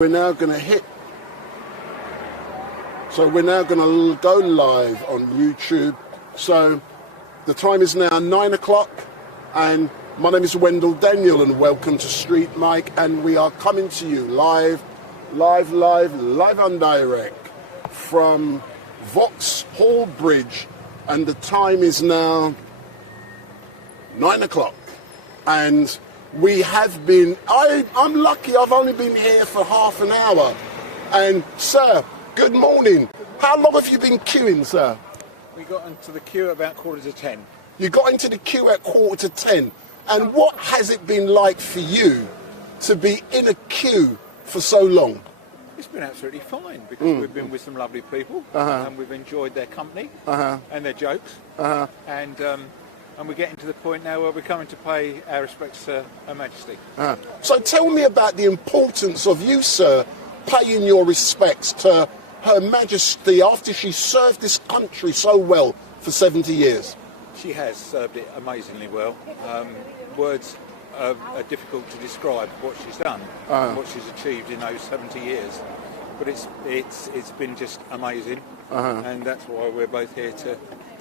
We're now going to go live on YouTube. So the time is now 9 o'clock, and my name is Wendell Daniel, and welcome to StreetMic, and we are coming to you live and direct from Vauxhall Bridge, and the time is now 9 o'clock, and we have been, I'm lucky I've only been here for half an hour. And sir, good morning. How long have you been queuing, sir? We got into the queue at about 9:45. You got into the queue at 9:45. And what has it been like for you to be in a queue for so long? It's been absolutely fine because we've been with some lovely people and we've enjoyed their company and their jokes. And we're getting to the point now where we're coming to pay our respects to Her Majesty. So tell me about the importance of you, sir, paying your respects to Her Majesty after she served this country so well for 70 years. She has served it amazingly well. Words are difficult to describe what she's done, what she's achieved in those 70 years. But it's been just amazing, and that's why we're both here to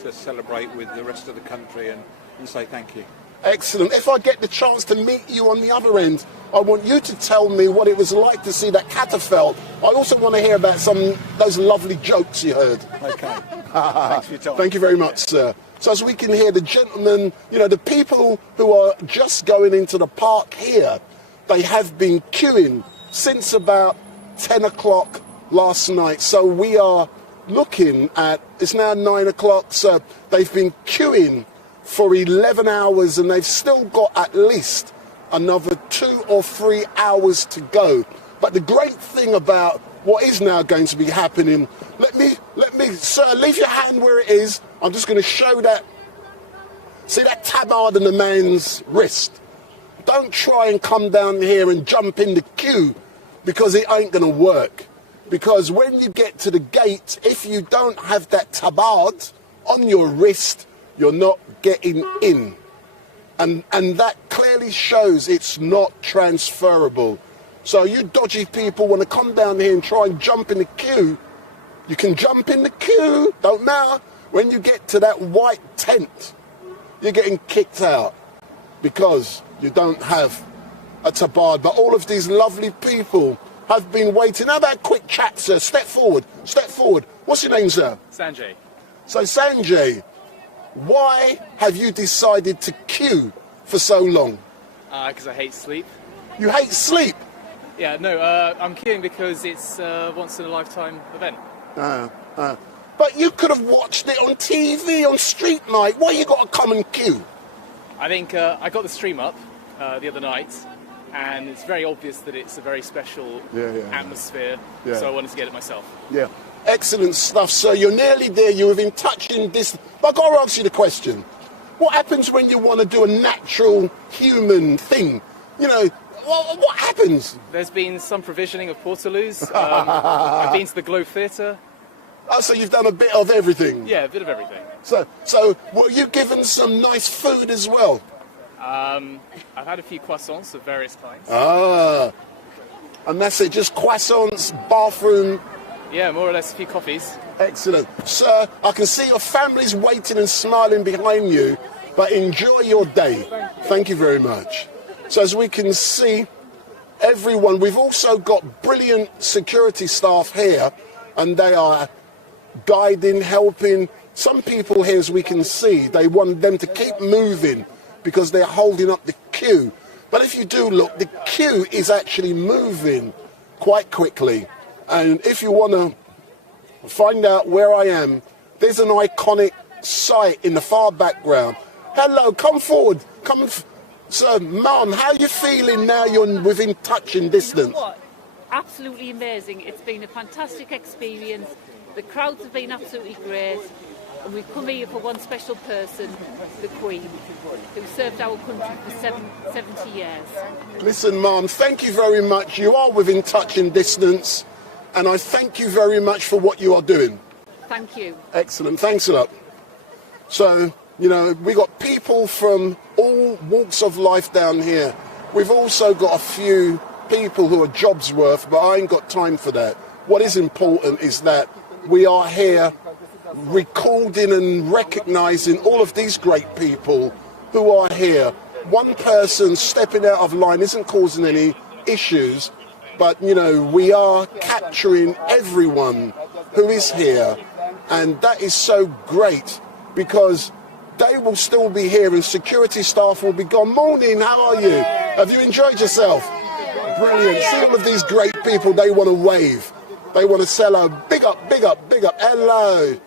celebrate with the rest of the country and say thank you. Excellent. If I get the chance to meet you on the other end, I want you to tell me what it was like to see that catafalque. I also want to hear about those lovely jokes you heard. Okay. Thanks for your time. Thank you very much, sir. So as we can hear, the gentlemen, the people who are just going into the park here, they have been queuing since about 10 o'clock last night. So we are looking at, it's now 9 o'clock, so they've been queuing for 11 hours and they've still got at least another 2 or 3 hours to go. But the great thing about what is now going to be happening, let me, sir, leave your hand where it is. I'm just going to show that, see that tabard on the man's wrist. Don't try and come down here and jump in the queue because it ain't going to work. Because when you get to the gate, if you don't have that tabard on your wrist, you're not getting in. And that clearly shows it's not transferable. So you dodgy people want to come down here and try and jump in the queue. You can jump in the queue, don't matter. When you get to that white tent, you're getting kicked out because you don't have a tabard. But all of these lovely people have been waiting. How about a quick chat, sir? Step forward. What's your name, sir? Sanjay. So, Sanjay, why have you decided to queue for so long? Because I hate sleep. You hate sleep? Yeah, no, I'm queuing because it's a once-in-a-lifetime event. But you could have watched it on TV, on StreetMic. Why you got to come and queue? I think I got the stream up the other night, and it's very obvious that it's a very special atmosphere, so I wanted to get it myself. Yeah. Excellent stuff, sir. You're nearly there. You're within touching distance. But I've got to ask you the question. What happens when you want to do a natural human thing? What happens? There's been some provisioning of portaloos. I've been to the Globe Theatre. Oh, so you've done a bit of everything? Yeah, a bit of everything. So were you given some nice food as well? I've had a few croissants of various kinds. And that's it, just croissants, bathroom? Yeah, more or less a few coffees. Excellent. Sir, I can see your family's waiting and smiling behind you, but enjoy your day. Thank you very much. So as we can see, everyone, we've also got brilliant security staff here, and they are guiding, helping. Some people here, as we can see, they want them to keep moving because they're holding up the queue. But if you do look, the queue is actually moving quite quickly. And if you want to find out where I am, there's an iconic site in the far background. Hello, come forward. So, Mum, how are you feeling now you're within touching distance? You know what? Absolutely amazing. It's been a fantastic experience. The crowds have been absolutely great. And we've come here for one special person, the Queen, who served our country for 70 years. Listen, Mum, thank you very much. You are within touching distance. And I thank you very much for what you are doing. Thank you. Excellent. Thanks a lot. So, we got people from all walks of life down here. We've also got a few people who are jobs worth, but I ain't got time for that. What is important is that we are here recording and recognising all of these great people who are here. One person stepping out of line isn't causing any issues, but, you know, we are capturing everyone who is here, and that is so great because they will still be here and security staff will be gone. Morning, how are you? Have you enjoyed yourself? Brilliant. See all of these great people, they want to wave. They want to sell a big up, big up, big up. Hello.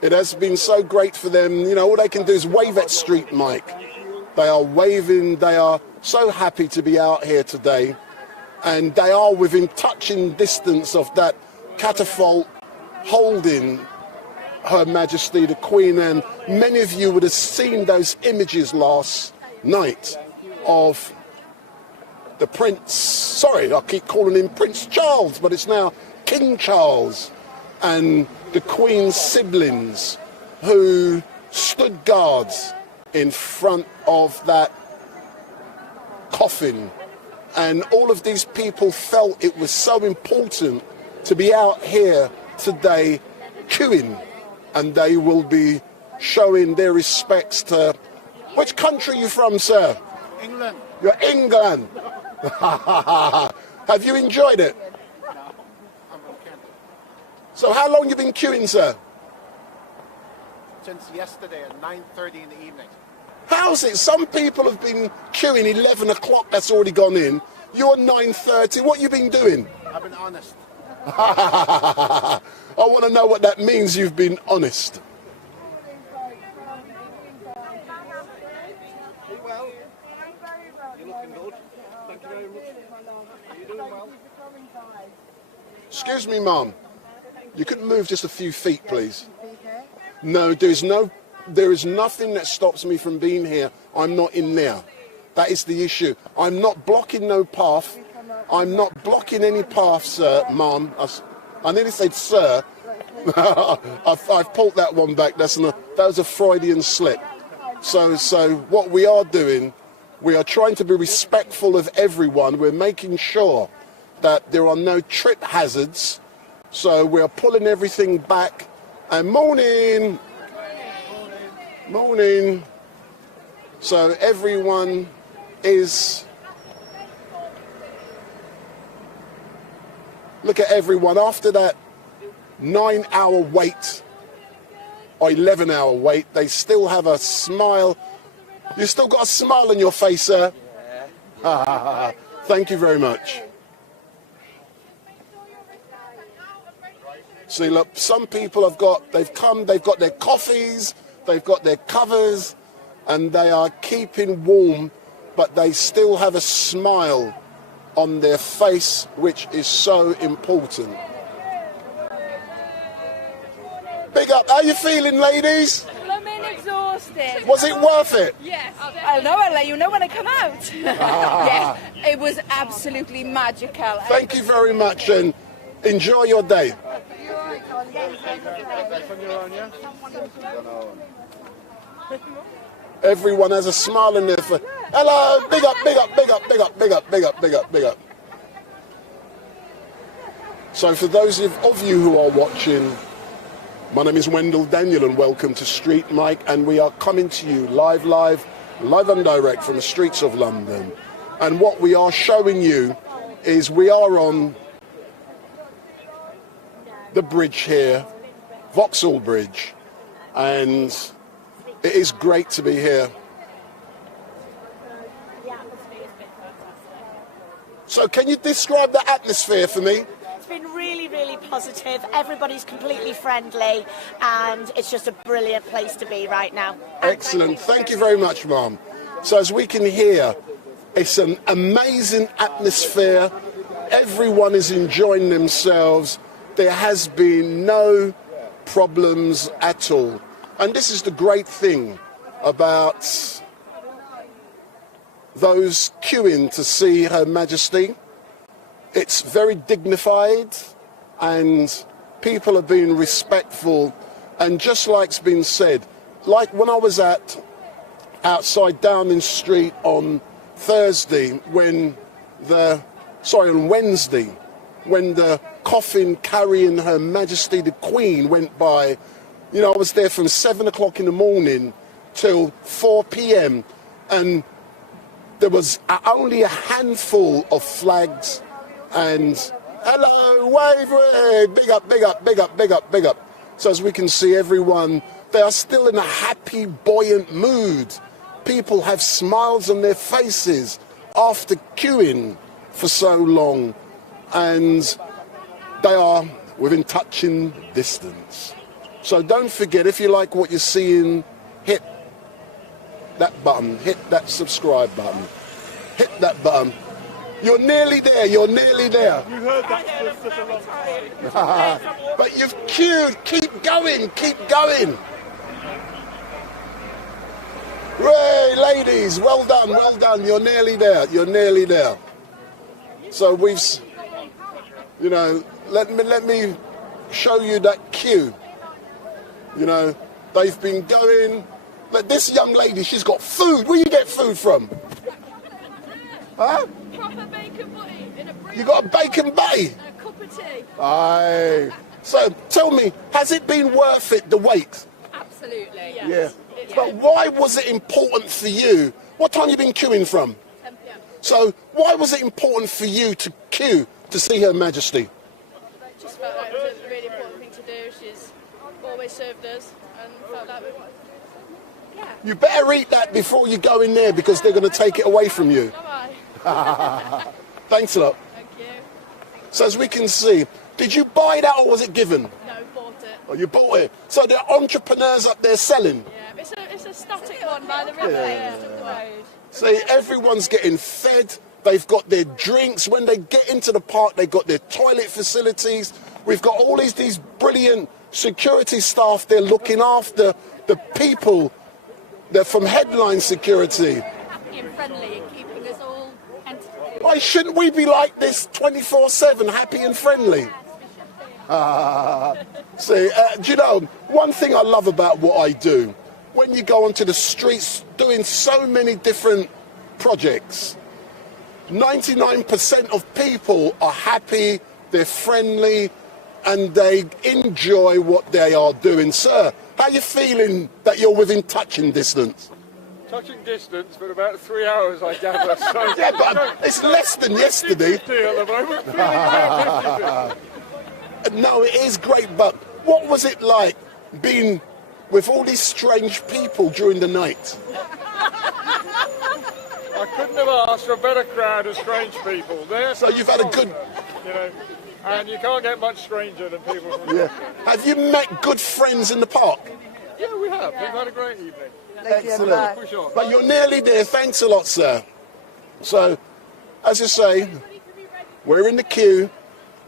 It has been so great for them. You know, all they can do is wave at StreetMic. They are waving. They are so happy to be out here today. And they are within touching distance of that catafalque holding Her Majesty the Queen. And many of you would have seen those images last night of the Prince. Sorry, I keep calling him Prince Charles, but it's now King Charles. And the Queen's siblings who stood guards in front of that coffin. And all of these people felt it was so important to be out here today queuing. And they will be showing their respects to... Which country are you from, sir? England. You're England. Have you enjoyed it? So how long have you been queuing, sir? Since yesterday at 9:30 in the evening. How's it? Some people have been queuing 11 o'clock, that's already gone in. You're 9:30. What you been doing? I've been honest. I want to know what that means, you've been honest. Well, you're looking good. Thank you very much. You're doing well. Excuse me, Mum. You could move just a few feet, please. No, there is nothing that stops me from being here. I'm not in there. That is the issue. I'm not blocking no path. I'm not blocking any path, sir, Mum. I nearly said sir. I've pulled that one back. That was a Freudian slip. So what we are doing, we are trying to be respectful of everyone. We're making sure that there are no trip hazards. So we're pulling everything back. And morning. Morning. So everyone is... Look at everyone. After that 9-hour wait or 11-hour wait, they still have a smile. You still got a smile on your face, sir? Yeah. Thank you very much. See, look, some people they've got their coffees, they've got their covers, and they are keeping warm, but they still have a smile on their face, which is so important. Big up. How you feeling, ladies? I'm exhausted. Was it worth it? Yes. I'll know. I'll let you know when I come out. Yes, it was absolutely magical. Thank you very much, and enjoy your day. Everyone has a smile in their face. Hello, big up, big up, big up, big up, big up, big up, big up, big up. So for those of you who are watching, my name is Wendell Daniel and welcome to StreetMic, and we are coming to you live and direct from the streets of London. And what we are showing you is we are on the bridge here, Vauxhall Bridge, and it is great to be here. So can you describe the atmosphere for me? It's been really, really positive. Everybody's completely friendly, and it's just a brilliant place to be right now. Excellent. Thank you very much, Ma'am. So as we can hear, it's an amazing atmosphere. Everyone is enjoying themselves. There has been no problems at all. And this is the great thing about those queuing to see Her Majesty. It's very dignified and people are being respectful. And just like's been said, like when I was at outside Downing Street on Wednesday, when the coffin carrying Her Majesty the Queen went by. You know, I was there from 7 o'clock in the morning till 4 p.m. and there was only a handful of flags and hello, wave, wave, big up, big up, big up, big up, big up. So as we can see, everyone, they are still in a happy, buoyant mood. People have smiles on their faces after queuing for so long, and they are within touching distance. So don't forget, if you like what you're seeing, hit that button, hit that subscribe button, hit that button. You're nearly there, you're nearly there. You heard that for such a long time. But you've queued, keep going, keep going. Hooray, ladies, well done, you're nearly there, you're nearly there. So we've, you know, let me show you that queue. You know, they've been going, like this young lady, she's got food. Where you get food from? Huh? Proper bacon butty in a brew. You got a bacon butty? And a cup of tea. Aye. So tell me, has it been worth it, the wait? Absolutely. Yeah. Yes. But why was it important for you? What time you been queuing from? 10 p.m. So why was it important for you to queue to see Her Majesty? I just felt like it was a really important thing to do. She's always served us and felt like we wanted. Yeah. You better eat that before you go in there because they're going to take it away from you. Bye. Thanks a lot. Thank you. So as we can see, did you buy that or was it given? No, bought it. Oh, you bought it. So there are entrepreneurs up there selling. Yeah, it's a static one by the river. Yeah. Up the road. See, everyone's getting fed. They've got their drinks. When they get into the park, they've got their toilet facilities. We've got all these brilliant security staff there looking after the people. They're from Headline Security. Happy and friendly and keeping us all entertained. Why shouldn't we be like this 24/7, happy and friendly? See, do you know, one thing I love about what I do, when you go onto the streets doing so many different projects, 99% of people are happy, they're friendly, and they enjoy what they are doing. Sir, how are you feeling that you're within touching distance? Touching distance for about 3 hours, I gather. So Yeah, but it's less than yesterday. 50-50 at the moment. Feeling about 50-50. No, it is great, but what was it like being with all these strange people during the night? I couldn't have asked for a better crowd of strange people. So you've had a good... You know, and you can't get much stranger than people from... Yeah. Have you met good friends in the park? Yeah, we have. We've had a great evening. Excellent. Push on. But you're nearly there. Thanks a lot, sir. So, as you say, we're in the queue,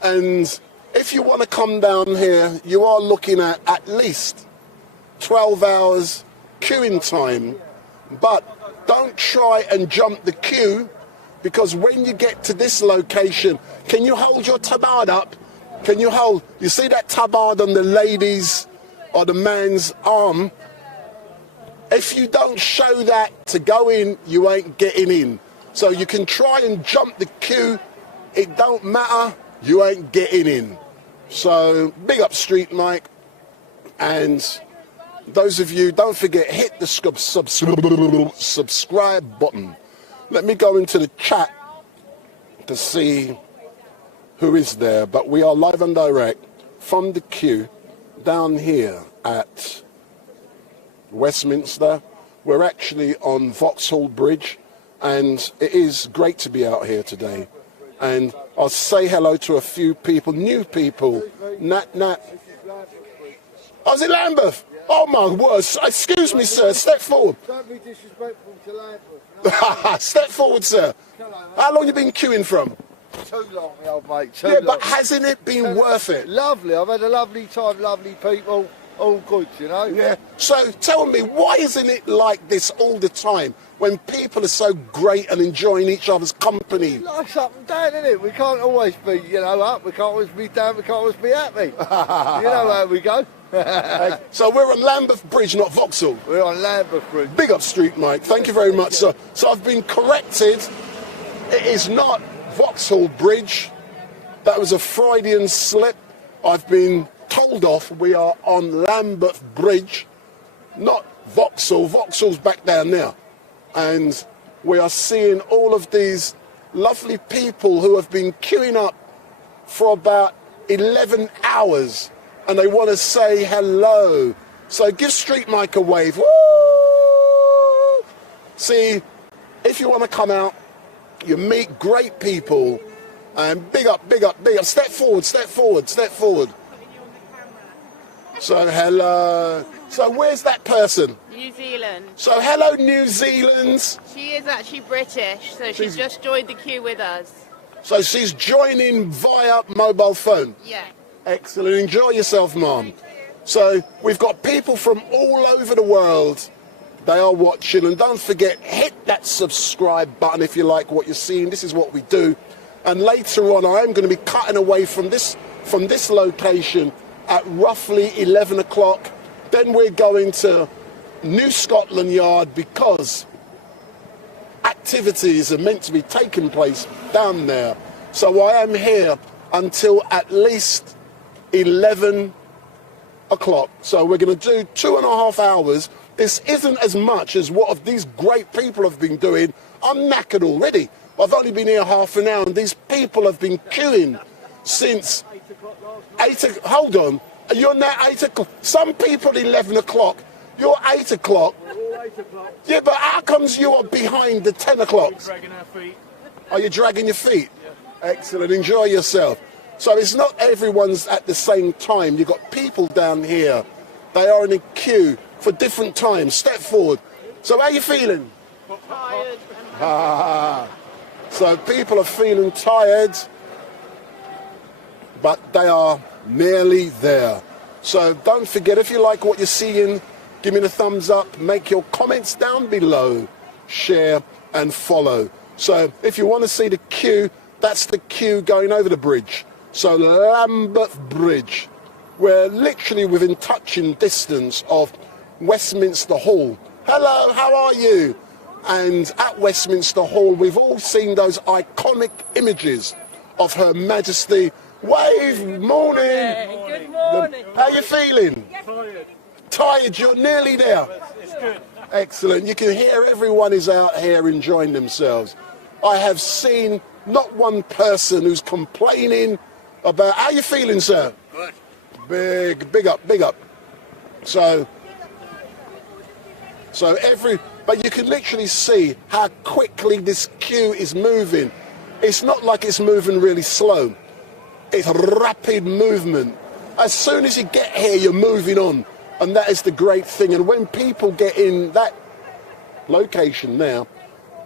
and if you want to come down here, you are looking at least 12 hours queuing time. But don't try and jump the queue, because when you get to this location, can you hold your tabard up? Can you hold? You see that tabard on the lady's or the man's arm? If you don't show that to go in, you ain't getting in. So you can try and jump the queue. It don't matter. You ain't getting in. So big up StreetMic. And those of you, don't forget, hit the subscribe button. Let me go into the chat to see who is there. But we are live and direct from the queue down here at Westminster. We're actually on Vauxhall Bridge, and it is great to be out here today. And I'll say hello to a few people, new people. Nat. Oh, is it Lambeth? Oh my word! Excuse me, sir. Step forward. Don't be disrespectful to Lambeth. Step forward, sir. How long you been queuing from? Too long, my old mate. Yeah, but hasn't it been worth it? Lovely. I've had a lovely time, lovely people. All good, you know? Yeah. So tell me, why isn't it like this all the time when people are so great and enjoying each other's company? Life's up and down, isn't it? We can't always be, you know, up. We can't always be down. We can't always be happy. You know how we go. So we're on Lambeth Bridge, not Vauxhall. We're on Lambeth Bridge. Big up StreetMic. Thank you very much, sir. So I've been corrected. It is not Vauxhall Bridge. That was a Freudian slip. I've been told off. We are on Lambeth Bridge, not Vauxhall. Vauxhall's back down there. And we are seeing all of these lovely people who have been queuing up for about 11 hours and they want to say hello. So give StreetMic a wave. Woo! See, if you want to come out, you meet great people, and big up, big up, big up. Step forward, step forward, step forward. So hello. So where's that person? New Zealand. So hello, New Zealand. She is actually British, so she's just joined the queue with us. So she's joining via mobile phone? Yeah. Excellent. Enjoy yourself, Mom. So we've got people from all over the world. They are watching. And don't forget, hit that subscribe button if you like what you're seeing. This is what we do. And later on, I am going to be cutting away from this location at roughly 11 o'clock. Then we're going to New Scotland Yard because activities are meant to be taking place down there. So I am here until at least 11 o'clock. So we're going to do 2.5 hours. This isn't as much as what these great people have been doing. I'm knackered already. I've only been here half an hour and these people have been queuing since 8 o'clock. Hold on. You're now 8 o'clock. Some people 11 o'clock. You're 8 o'clock. We're all 8 o'clock. Yeah, but how comes you're behind the 10 o'clock? We're dragging our feet. Are you dragging your feet? Yeah. Excellent. Enjoy yourself. So it's not everyone's at the same time. You've got people down here. They are in a queue for different times. Step forward. So how are you feeling? Tired. So people are feeling tired, but they are nearly there. So don't forget, if you like what you're seeing, give me the thumbs up, make your comments down below, share and follow. So if you want to see the queue, that's the queue going over the bridge. So Lambeth Bridge. We're literally within touching distance of Westminster Hall. Hello, how are you? And at Westminster Hall, we've all seen those iconic images of Her Majesty. Wave, morning. Good morning. How are you feeling? Tired. Tired, you're nearly there. It's good. Excellent. You can hear everyone is out here enjoying themselves. I have seen not one person who's complaining about... How are you feeling, sir? Good. Big up, big up. So but you can literally see how quickly this queue is moving. It's not like it's moving really slow. It's rapid movement. As soon as you get here, you're moving on. And that is the great thing. And when people get in that location now,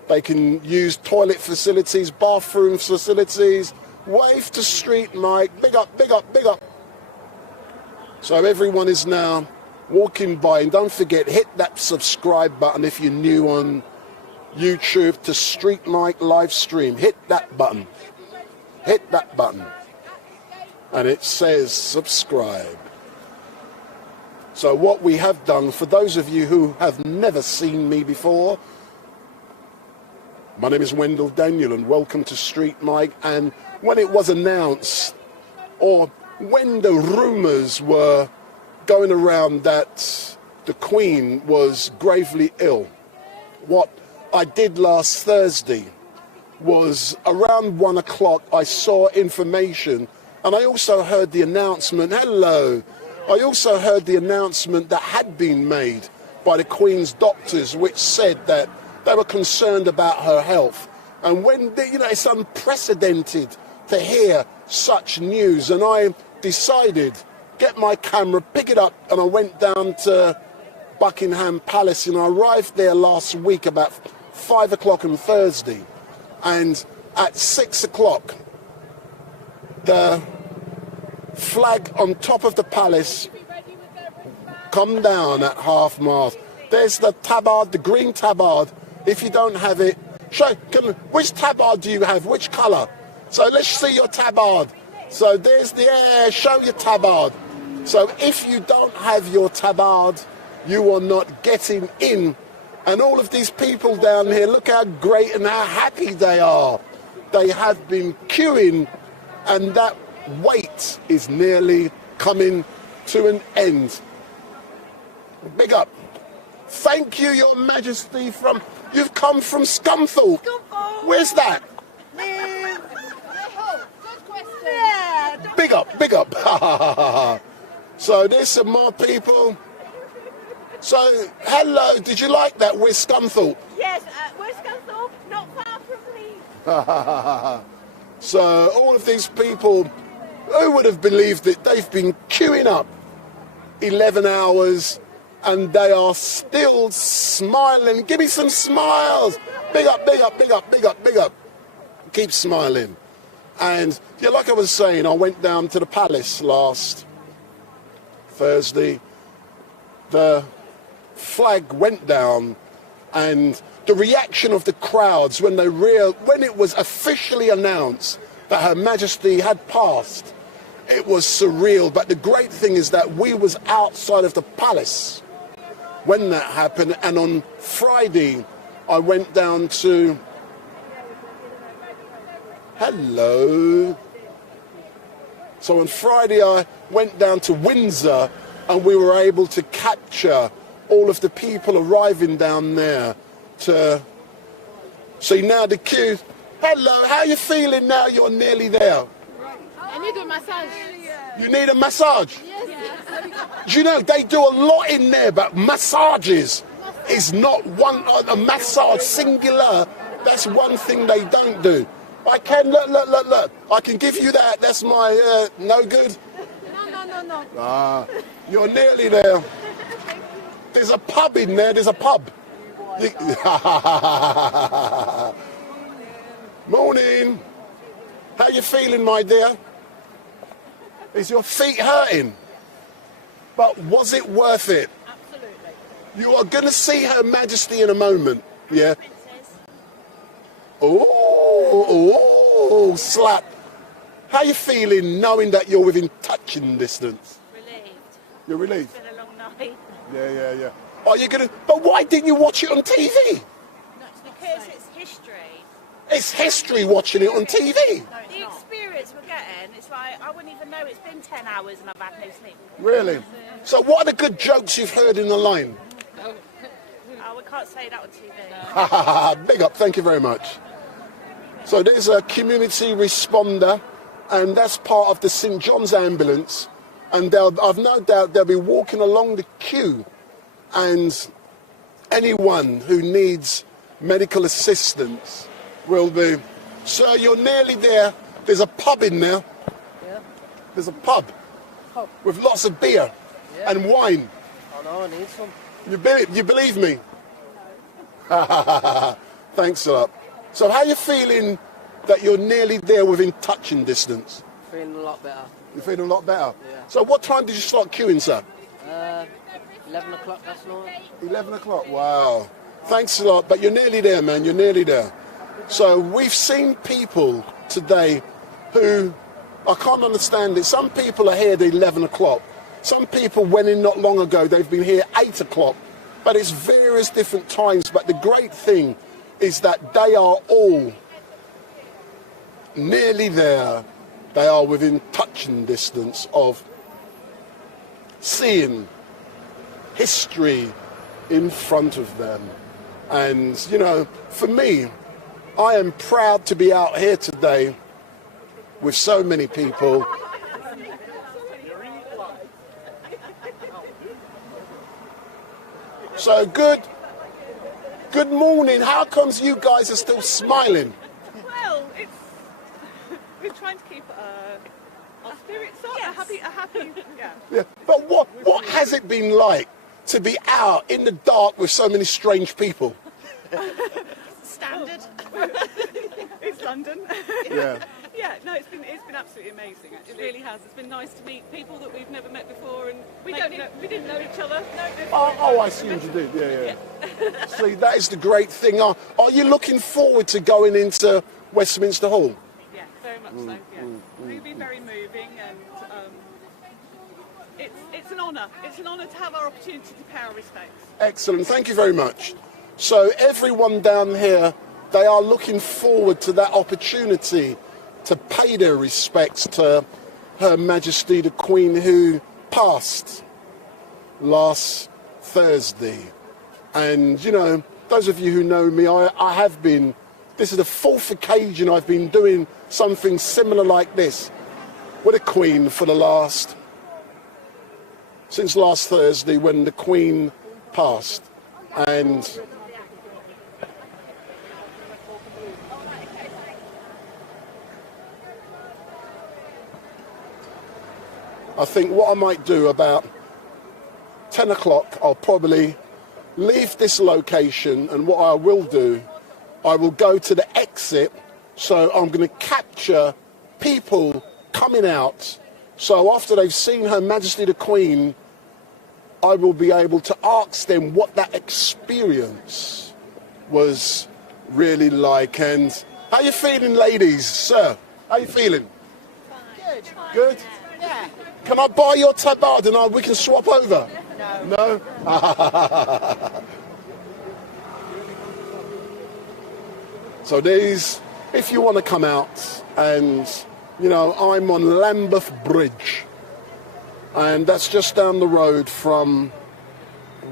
they can use toilet facilities, bathroom facilities. Wave to StreetMic. Big up, big up, big up. So everyone is now walking by. And don't forget, hit that subscribe button if you're new on YouTube to StreetMic LiveStream. Hit that button. Hit that button. And it says subscribe. So what we have done, for those of you who have never seen me before, my name is Wendell Daniel and welcome to StreetMic. And when it was announced, or when the rumours were going around that the Queen was gravely ill, what I did last Thursday was around 1 o'clock I saw information, and I also heard the announcement, hello, I also heard the announcement that had been made by the Queen's doctors, which said that they were concerned about her health. And when, it's unprecedented to hear such news. And I decided, get my camera, pick it up, and I went down to Buckingham Palace, and I arrived there last week about 5 o'clock on Thursday. And at 6 o'clock, the flag on top of the palace come down at half-mast. There's the tabard, the green tabard. If you don't have it, which tabard do you have? Which colour? So let's see your tabard. So there's the air. Show your tabard. So if you don't have your tabard, you are not getting in. And all of these people down here, look how great and how happy they are. They have been queuing, and that wait is nearly coming to an end. Big up. Thank you, Your Majesty. You've come from Scunthorpe. Where's that? Big up, big up. So there's some more people. So, hello, did you like that? We're Scunthorpe. Yes, we're Scunthorpe, not far from Leeds. So all of these people, who would have believed it? They've been queuing up 11 hours and they are still smiling. Give me some smiles. Big up, big up, big up, big up, big up. Keep smiling. And yeah, like I was saying, I went down to the palace last Thursday. The flag went down, and the reaction of the crowds when it was officially announced that Her Majesty had passed, it was surreal. But the great thing is that we was outside of the palace when that happened, and on Friday I went down to hello. So on Friday I went down to Windsor, and we were able to capture all of the people arriving down there to see now the queue. Hello, how are you feeling now you're nearly there? I need a massage. You need a massage? Do you know, they do a lot in there, but massages is not one, a massage singular, that's one thing they don't do. I can, look, I can give you that, that's my, no good? No. Ah, you're nearly there. There's a pub in there, there's a pub. Morning. How you feeling, my dear? Is your feet hurting? But was it worth it? Absolutely. You are going to see Her Majesty in a moment, yeah? Oh, slap. How you feeling knowing that you're within touching distance? Relieved. You're relieved? It's been a long night. Yeah. Are you going to... But why didn't you watch it on TV? No, it's because it's history. It's history watching it on TV. The experience we're getting, it's like, I wouldn't even know it's been 10 hours and I've had no sleep. Really? So what are the good jokes you've heard in the line? Oh, we can't say that on TV. Big up, thank you very much. So there's a community responder, and that's part of the St John's ambulance, and I've no doubt they'll be walking along the queue, and anyone who needs medical assistance will be. Sir, you're nearly there. There's a pub in there. Yeah. There's a pub with lots of beer and wine. Oh no, I need some. You believe me? Thanks a lot. So how are you feeling that you're nearly there within touching distance? Feeling a lot better. You're feeling a lot better? Yeah. So what time did you start queuing, sir? 11 o'clock last night. 11 o'clock, wow. Thanks a lot, but you're nearly there, man, you're nearly there. So we've seen people today who, I can't understand it, some people are here at 11 o'clock. Some people went in not long ago, they've been here 8 o'clock. But it's various different times, but the great thing is that they are all nearly there. They are within touching distance of seeing history in front of them. And, you know, for me, I am proud to be out here today with so many people. So good morning. How comes you guys are still smiling? Well, we're trying to keep our spirits up. Yes. A happy, yeah. But what has it been like to be out in the dark with so many strange people? Standard. It's London. Yeah. Yeah, no, it's been absolutely amazing. Actually. It really has. It's been nice to meet people that we've never met before, and we didn't know each other. No, I see what you did. Yeah. See, that is the great thing. Are you looking forward to going into Westminster Hall? Yeah, very much so. Yeah, it will be very moving, and it's an honour. It's an honour to have our opportunity to pay our respects. Excellent, thank you very much. So everyone down here, they are looking forward to that opportunity to pay their respects to Her Majesty the Queen, who passed last Thursday. And, you know, those of you who know me, I have been, this is the 4th occasion I've been doing something similar like this with the Queen for since last Thursday when the Queen passed. And I think what I might do about 10 o'clock, I'll probably leave this location, and what I will do, I will go to the exit, so I'm going to capture people coming out. So after they've seen Her Majesty the Queen, I will be able to ask them what that experience was really like. And how you feeling, ladies? Sir, how you feeling? Good. Good? Yeah. Can I buy your tabard and we can swap over? No. No? So these, if you want to come out, and, you know, I'm on Lambeth Bridge, and that's just down the road from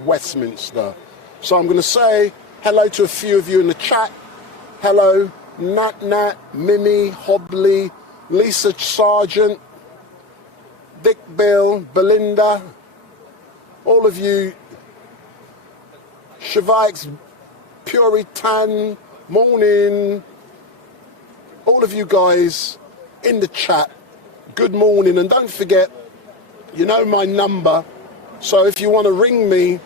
Westminster. So I'm going to say hello to a few of you in the chat. Hello, Nat, Mimi, Hobley, Lisa Sargent, Dick Bill, Belinda, all of you, Shavikes, Puritan, morning, all of you guys in the chat, good morning. And don't forget, you know my number, so if you want to ring me,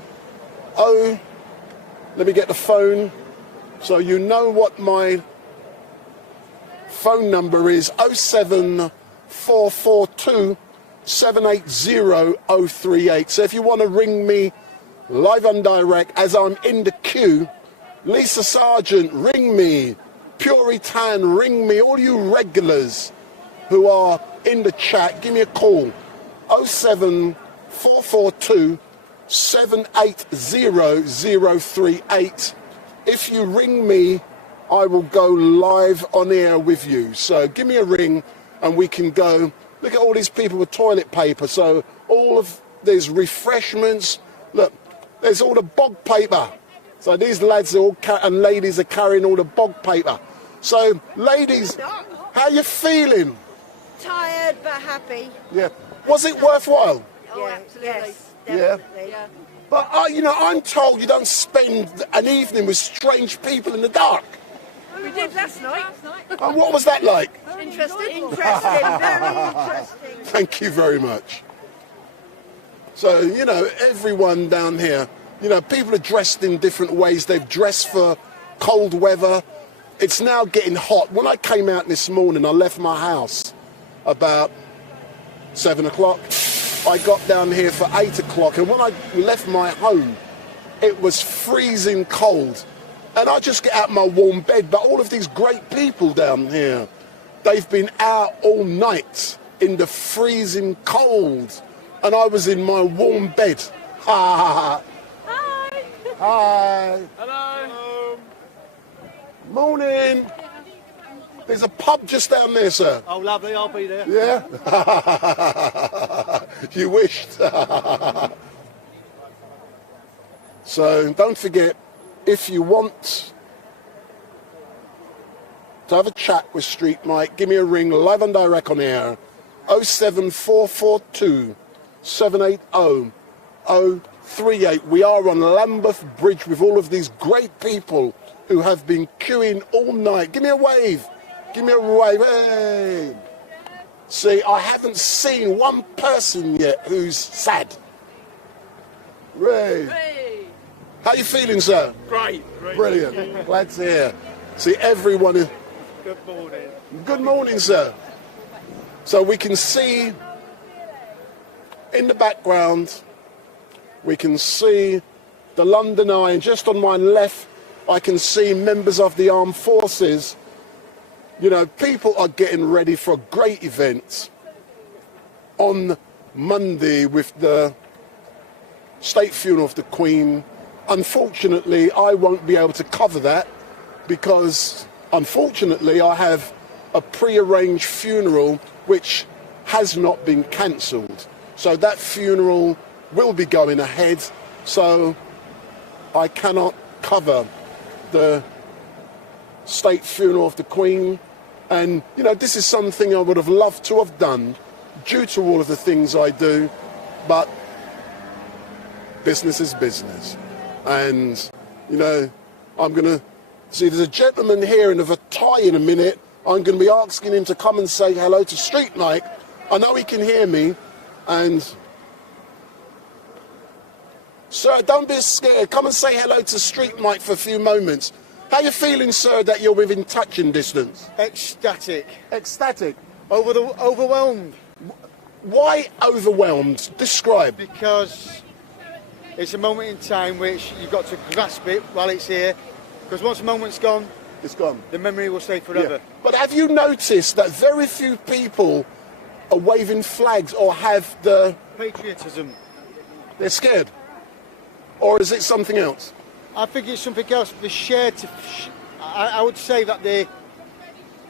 let me get the phone, so you know what my phone number is, 07442 780 038. So if you want to ring me live and direct as I'm in the queue, Lisa Sargent, ring me. Puritan, ring me. All you regulars who are in the chat, give me a call. 07442 780 038. If you ring me, I will go live on air with you. So give me a ring and we can go. Look at all these people with toilet paper. So there's refreshments. Look, there's all the bog paper. So these lads and ladies are carrying all the bog paper. So ladies, how you feeling? Tired but happy. Yeah. Was it worthwhile? Oh, absolutely. Yes, definitely. Yeah. But you know, I'm told you don't spend an evening with strange people in the dark. We did last night. And what was that like? Interesting, very interesting. Thank you very much. So, you know, everyone down here, you know, people are dressed in different ways. They've dressed for cold weather. It's now getting hot. When I came out this morning, I left my house about 7 o'clock. I got down here for 8 o'clock. And when I left my home, it was freezing cold. And I just get out of my warm bed. But all of these great people down here, they've been out all night in the freezing cold. And I was in my warm bed. Ha! Hi! Hi! Hello! Morning! There's a pub just down there, sir. Oh, lovely, I'll be there. Yeah? You wished. So don't forget, if you want to have a chat with StreetMic, give me a ring live and direct on air, 07442 780 038. We are on Lambeth Bridge with all of these great people who have been queuing all night. Give me a wave. Give me a wave. Hey. See, I haven't seen one person yet who's sad. Ray. Hey. How you feeling, sir? Great. Brilliant. Glad to hear. See, everyone is... Good morning. Good morning, sir. So we can see in the background, we can see the London Eye, and just on my left, I can see members of the armed forces. You know, people are getting ready for a great event on Monday with the state funeral of the Queen. Unfortunately, I won't be able to cover that because, unfortunately, I have a pre-arranged funeral which has not been cancelled. So that funeral will be going ahead, so I cannot cover the state funeral of the Queen. And, you know, this is something I would have loved to have done due to all of the things I do, but business is business. And, you know, I'm going to see there's a gentleman here in a tie in a minute. I'm going to be asking him to come and say hello to StreetMic. I know he can hear me. And, sir, don't be scared. Come and say hello to StreetMic for a few moments. How are you feeling, sir, that you're within touching distance? Ecstatic. Ecstatic? Overwhelmed. Why overwhelmed? Describe. Because it's a moment in time which you've got to grasp it while it's here. Because once the moment's gone, it's gone. The memory will stay forever. Yeah. But have you noticed that very few people are waving flags or have the... patriotism. They're scared? Or is it something else? I think it's something else. They share to... I would say that they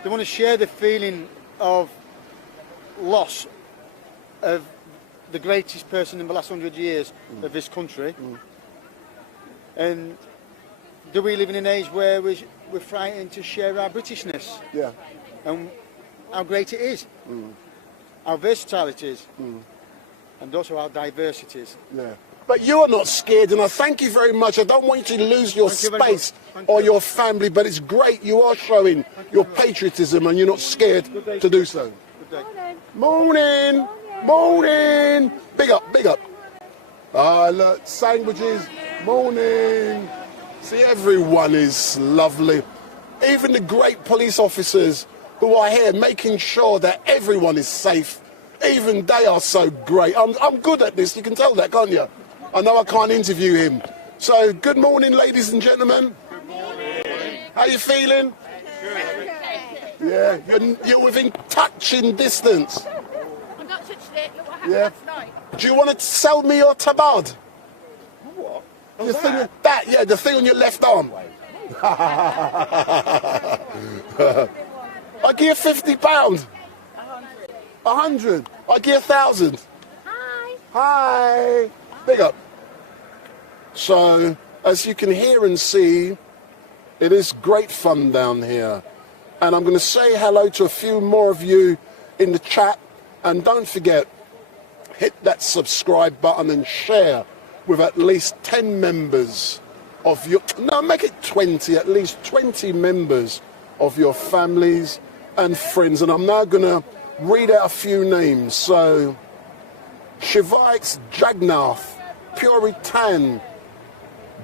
want to share the feeling of loss of the greatest person in the last 100 years of this country. And do we live in an age where we're frightened to share our Britishness? Yeah. And how great it is. How versatile it is. And also how diverse it is. Yeah. But you're not scared, and I thank you very much. I don't want you to lose your space or your family, but it's great you are showing your patriotism and you're not scared to do so. Good day. Morning. Morning. Big up, big up. Ah, look, sandwiches. Morning. See, everyone is lovely. Even the great police officers who are here making sure that everyone is safe. Even they are so great. I'm good at this, you can tell that, can't you? I know I can't interview him. So, good morning, ladies and gentlemen. Good morning. How you feeling? Good. Yeah, you're within touching distance. I've not touched it. Look what happened Yeah. last night. Do you want to sell me your tabard? What? The thing, the thing on your left arm. I give you £50. 100. I give you 1,000. Hi. Hi. Big up. So, as you can hear and see, it is great fun down here. And I'm going to say hello to a few more of you in the chat. And don't forget, hit that subscribe button and share with at least 10 members of your... No, make it 20, at least 20 members of your families and friends. And I'm now going to read out a few names. So, Shivax Jagnath, Puritan,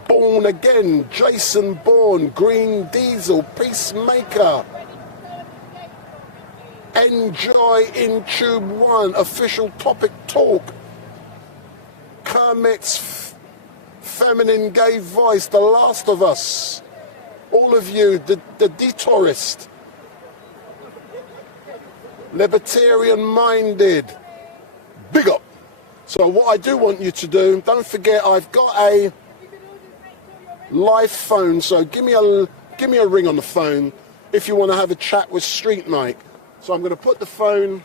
Born Again, Jason Bourne, Green Diesel, Peacemaker, Enjoy in Tube 1, Official Topic Talk, Kermit's Feminine Gay Voice, The Last of Us, all of you, the Detourist, Libertarian Minded, big up. So what I do want you to do, don't forget I've got a live phone, so give me a ring on the phone if you want to have a chat with StreetMic. So I'm going to put the phone,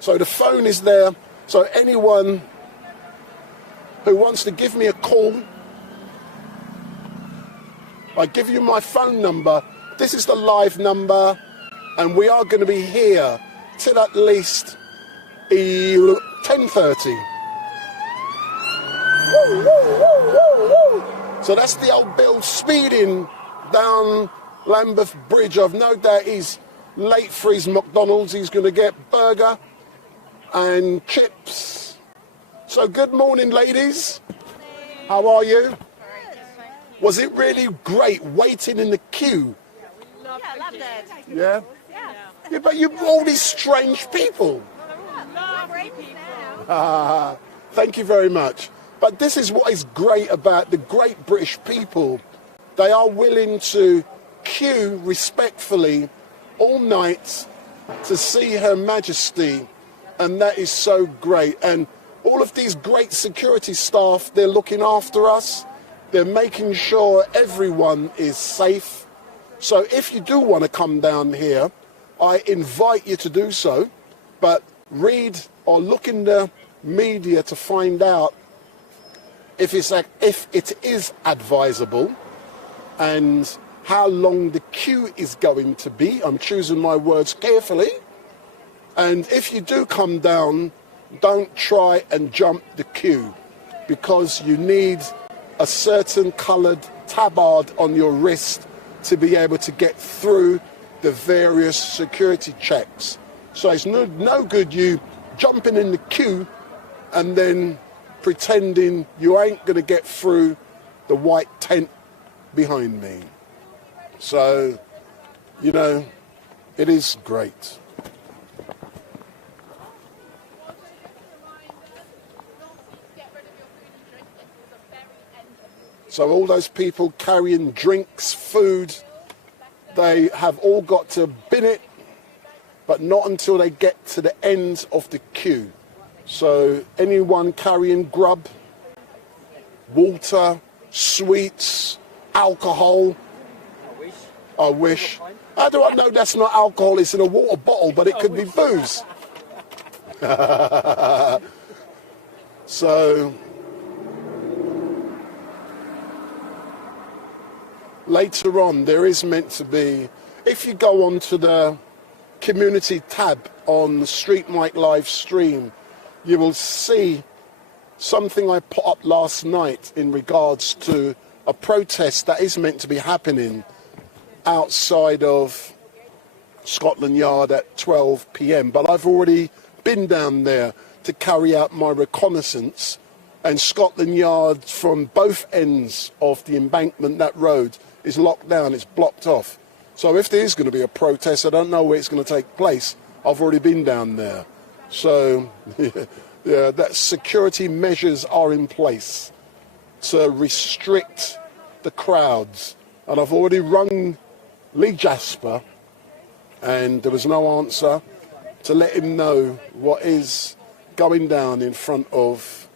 so the phone is there, so anyone who wants to give me a call, I give you my phone number. This is the live number, and we are going to be here till at least 10:30. So that's the old Bill speeding down Lambeth Bridge. I've no doubt he's late for his McDonald's. He's going to get burger and chips. So good morning, ladies. How are you? Was it really great waiting in the queue? Yeah, I loved it. Yeah? Yeah, but you're all these strange people. Thank you very much. But this is what is great about the great British people. They are willing to queue respectfully all night to see Her Majesty And that is so great. And all of these great security staff, they're looking after us. They're making sure everyone is safe. So if you do want to come down here, I invite you to do so. But read or look in the media to find out if it is advisable and how long the queue is going to be. I'm choosing my words carefully. And if you do come down, don't try and jump the queue, because you need a certain coloured tabard on your wrist to be able to get through the various security checks. So it's no good you jumping in the queue and then pretending you ain't going to get through the white tent behind me. So, you know, it is great. So all those people carrying drinks, food, they have all got to bin it, but not until they get to the end of the queue. So anyone carrying grub, water, sweets, alcohol, I wish. How do I know that's not alcohol? It's in a water bottle, but it could be booze. So later on, there is meant to be, if you go onto the community tab on StreetMic LiveStream, you will see something I put up last night in regards to a protest that is meant to be happening outside of Scotland Yard at 12 p.m. But I've already been down there to carry out my reconnaissance, and Scotland Yard from both ends of the embankment, that road, is locked down, it's blocked off. So if there is going to be a protest, I don't know where it's going to take place. I've already been down there. So yeah, that security measures are in place to restrict the crowds. And I've already rung Lee Jasper, and there was no answer, to let him know what is going down in front of.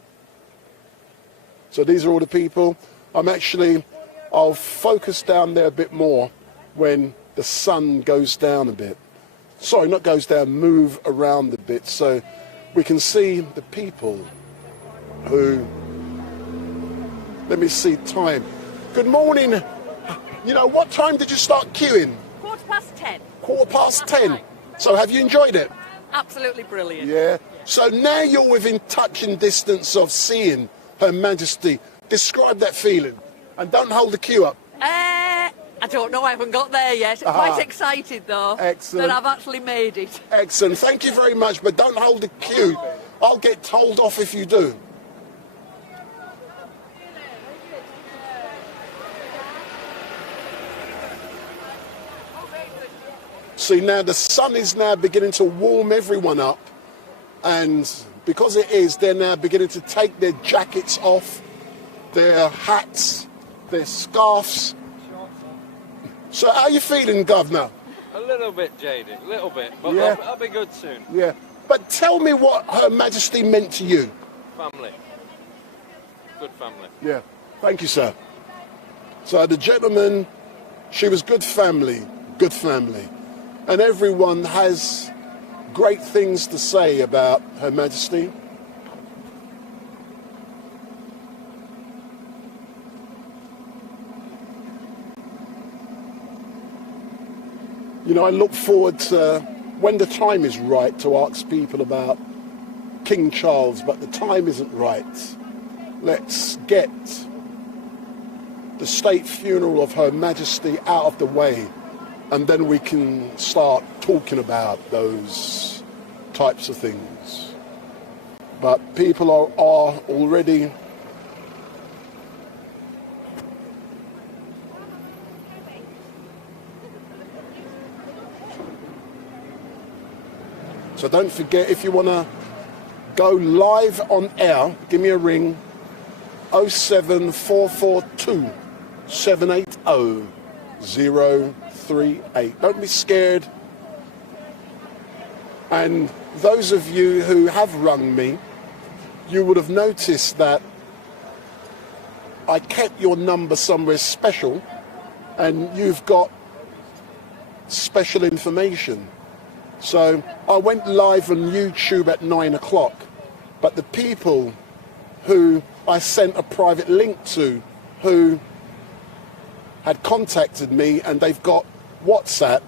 So these are all the people. I'll focus down there a bit more when the sun goes down a bit. Sorry, not goes down, move around a bit, so we can see the people who, let me see time. Good morning. You know, what time did you start queuing? 10:15. 10:15. So have you enjoyed it? Absolutely brilliant. Yeah. So now you're within touching distance of seeing Her Majesty. Describe that feeling. And don't hold the queue up. I don't know, I haven't got there yet. Quite excited though. Excellent. That I've actually made it. Excellent. Thank you very much, but don't hold the queue. I'll get told off if you do. See, now the sun is now beginning to warm everyone up, and because it is, they're now beginning to take their jackets off, their hats, their scarves. So how are you feeling, Governor? A little bit jaded, a little bit, but yeah. I'll be good soon. Yeah, but tell me what Her Majesty meant to you. Family. Good family. Yeah, thank you, sir. So the gentleman, she was good family, good family. And everyone has great things to say about Her Majesty. You know, I look forward to when the time is right to ask people about King Charles, but the time isn't right. Let's get the state funeral of Her Majesty out of the way, and then we can start talking about those types of things. But people are already so don't forget, if you want to go live on air, give me a ring, 07442 780 038. Don't be scared. And those of you who have rung me, you would have noticed that I kept your number somewhere special, and you've got special information. So I went live on YouTube at 9 o'clock, but the people who I sent a private link to, who had contacted me and they've got WhatsApp,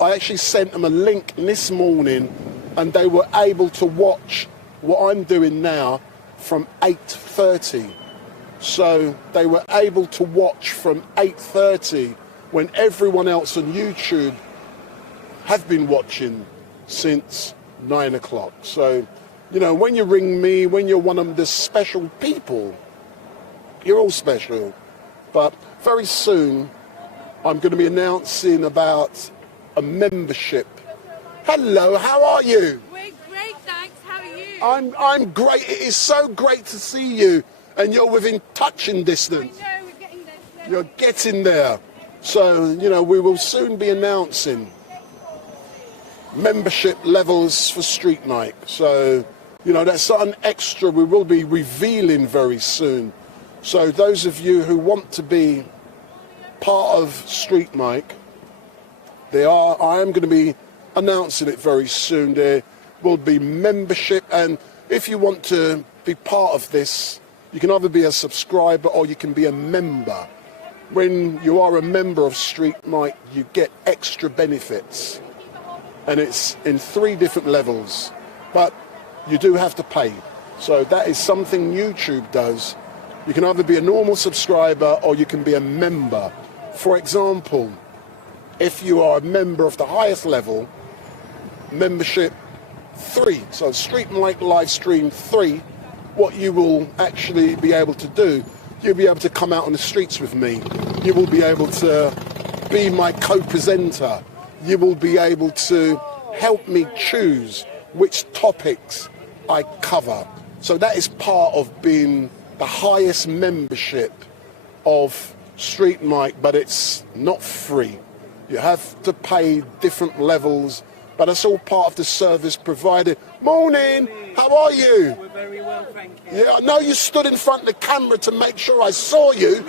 I actually sent them a link this morning and they were able to watch what I'm doing now from 8:30. So they were able to watch from 8:30 when everyone else on YouTube have been watching since 9 o'clock. So, you know, when you ring me, when you're one of the special people, you're all special. But very soon, I'm going to be announcing about a membership. Hello, how are you? We're great, thanks. How are you? I'm great. It is so great to see you, and you're within touching distance. I know, we're getting there. You're getting there. So, you know, we will soon be announcing membership levels for StreetMic. So, you know, that's something extra we will be revealing very soon. So those of you who want to be part of StreetMic, I am going to be announcing it very soon. There will be membership, and if you want to be part of this, you can either be a subscriber or you can be a member. When you are a member of StreetMic, you get extra benefits, and it's in 3 different levels, but you do have to pay. So that is something YouTube does. You can either be a normal subscriber or you can be a member. For example, if you are a member of the highest level, membership 3, so StreetMic LiveStream 3, what you will actually be able to do, you'll be able to come out on the streets with me. You will be able to be my co-presenter. You will be able to help me choose which topics I cover. So that is part of being the highest membership of StreetMic, but it's not free. You have to pay different levels, but it's all part of the service provided. Morning, how are you? We're very well, thank you. Yeah, I know you stood in front of the camera to make sure I saw you.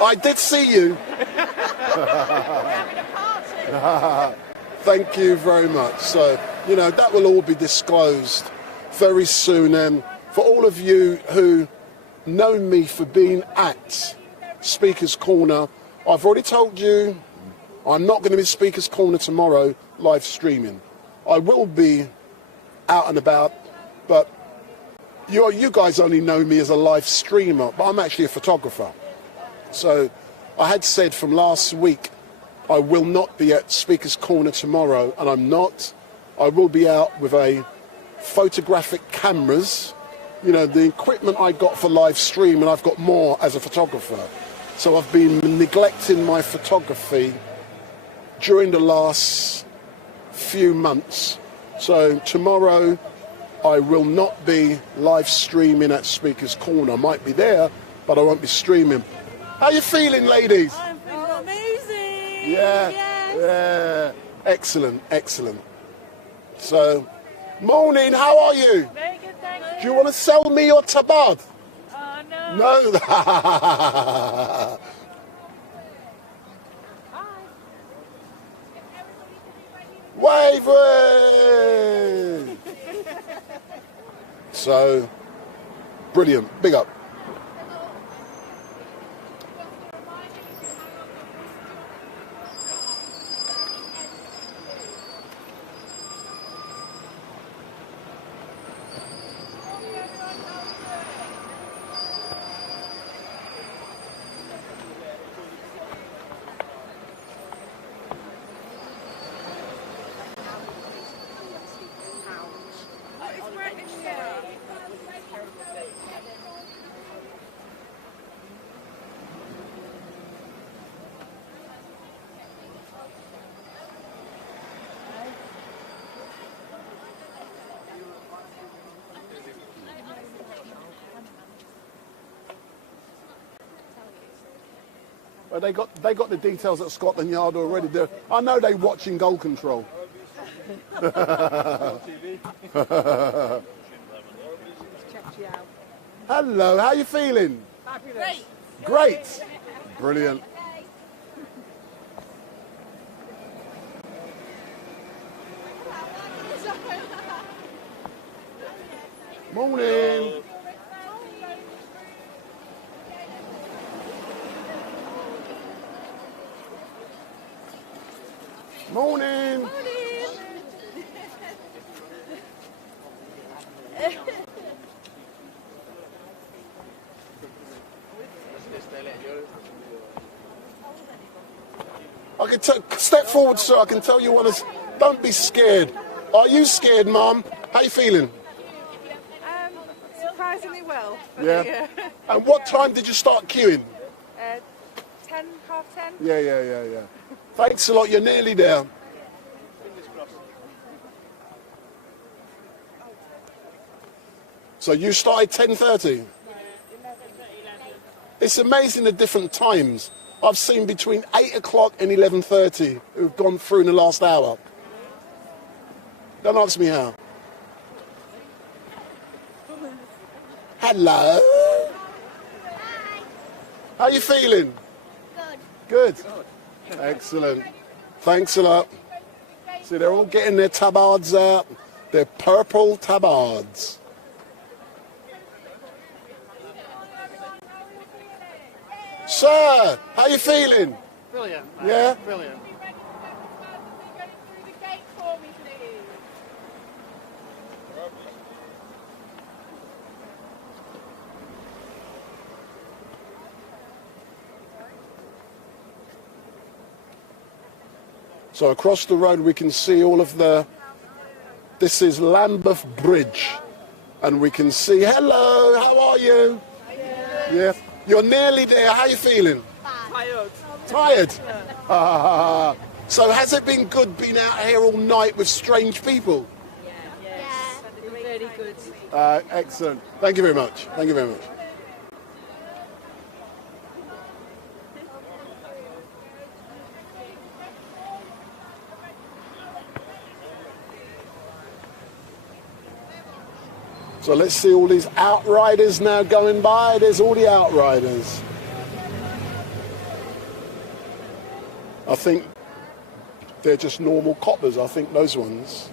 I did see you. Thank you very much. So, you know, that will all be disclosed very soon. And for all of you who know me for being at Speaker's Corner, I've already told you I'm not going to be Speaker's Corner tomorrow live streaming. I will be out and about, but you guys only know me as a live streamer, but I'm actually a photographer. So I had said from last week I will not be at Speaker's Corner tomorrow, and I'm not. I will be out with a photographic cameras, you know, the equipment I got for live stream, and I've got more as a photographer. So I've been neglecting my photography during the last few months. So tomorrow I will not be live streaming at Speaker's Corner. I might be there, but I won't be streaming. How you feeling, ladies? I'm feeling amazing. Yeah, yes. Yeah, excellent, excellent. So, morning, how are you? Very good, thank you. Do you want to sell me your tabard? No. No. Wave, wave. So, brilliant, big up. Well, they got the details at Scotland Yard already. I know they're watching goal control. Hello, how you feeling? Great. Great. Brilliant. Morning. Morning. I can step forward, sir. I can tell you what. Don't be scared. Are you scared, Mum? How you feeling? Surprisingly well. Yeah. And what time did you start queuing? 10, half 10. Yeah. Thanks a lot. You're nearly there. So you started 10:30. It's amazing the different times. I've seen between 8 o'clock and 11:30 who've gone through in the last hour. Don't ask me how. Hello. How you feeling? Good. Good. Excellent. Thanks a lot. See, they're all getting their tabards out. Their purple tabards. Sir, how you feeling? Brilliant. Yeah? Brilliant. So across the road we can see all of this is Lambeth Bridge. And we can see, hello, how are you? Yeah. You're nearly there, how are you feeling? Tired. Tired? So has it been good being out here all night with strange people? Yes. Very good. Excellent. Thank you very much. Thank you very much. So let's see all these outriders now going by. There's all the outriders. I think they're just normal coppers, I think, those ones.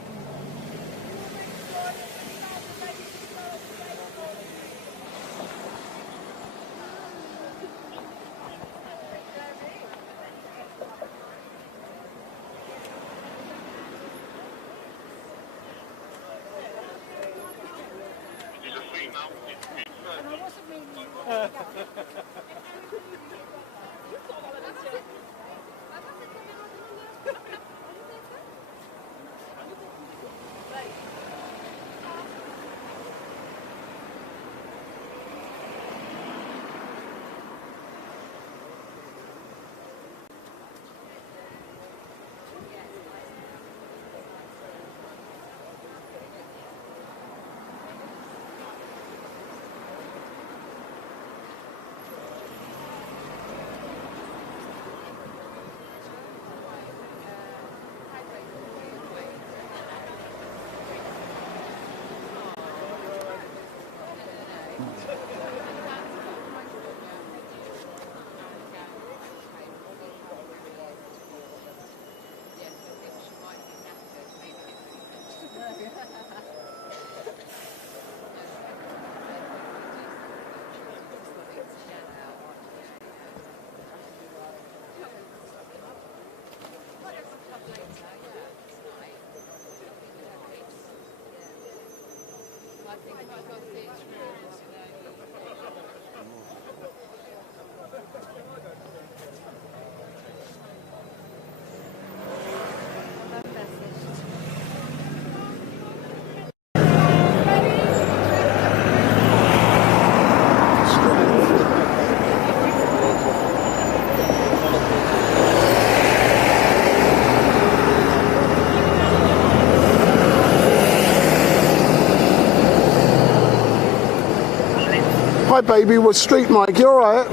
Hi baby, we're StreetMic, you alright?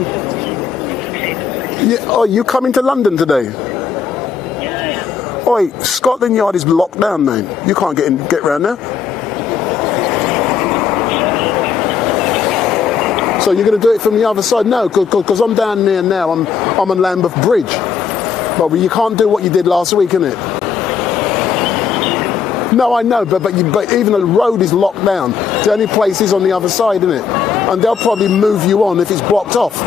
Yeah, oh, you coming to London today? Oi, Scotland Yard is locked down, man. You can't get round there. So you're going to do it from the other side? No, because I'm down there now. I'm on Lambeth Bridge. But you can't do what you did last week, innit? No, I know, but even the road is locked down. The only place is on the other side, isn't it? And they'll probably move you on if it's blocked off.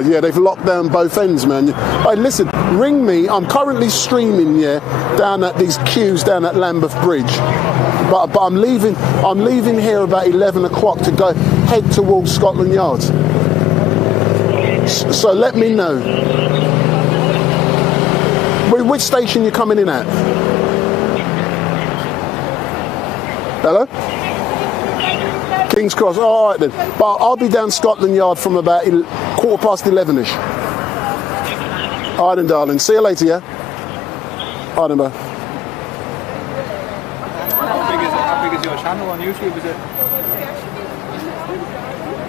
Yeah, they've locked down both ends, man. Hey, listen, ring me. I'm currently streaming, down at these queues down at Lambeth Bridge. But I'm leaving here about 11 o'clock to go head towards Scotland Yard. So let me know. Which station you coming in at? Hello? King's Cross. All right then. But I'll be down Scotland Yard from about 11:15ish. All right then, darling. See you later, yeah? All right then, bye. How big is your channel on YouTube, is it?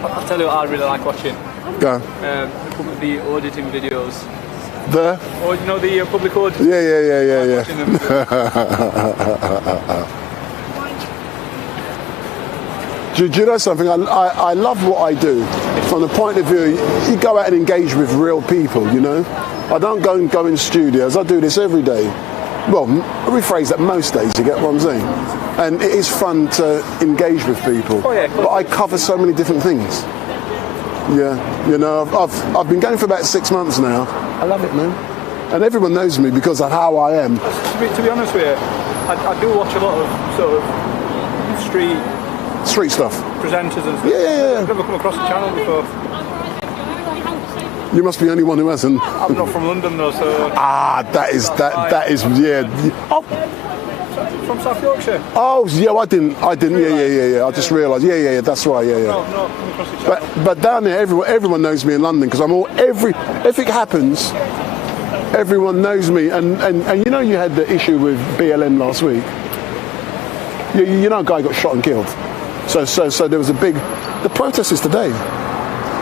I'll tell you what I really like watching. Go. The auditing videos. The? Or, you know, the public auditing. Yeah. Do you know something? I love what I do from the point of view, you go out and engage with real people, you know? I don't go in studios, I do this every day. Well, rephrase that, most days, you get what I'm saying? And it is fun to engage with people. Oh, yeah, but I cover so many different things. Yeah, you know, I've been going for about 6 months now. I love it, man. And everyone knows me because of how I am. To be honest with you, I do watch a lot of sort of street stuff. Presenters and stuff. Yeah. I've never come across the channel before. You must be the only one who hasn't. I'm not from London though, so... that is, yeah. Oh. From South Yorkshire. Oh, yeah, I didn't, yeah. I just realised, yeah, that's right, yeah. No, come across the channel. But down there, everyone knows me in London, because if it happens, everyone knows me, and you know you had the issue with BLM last week? You know a guy got shot and killed. So there was the protest is today.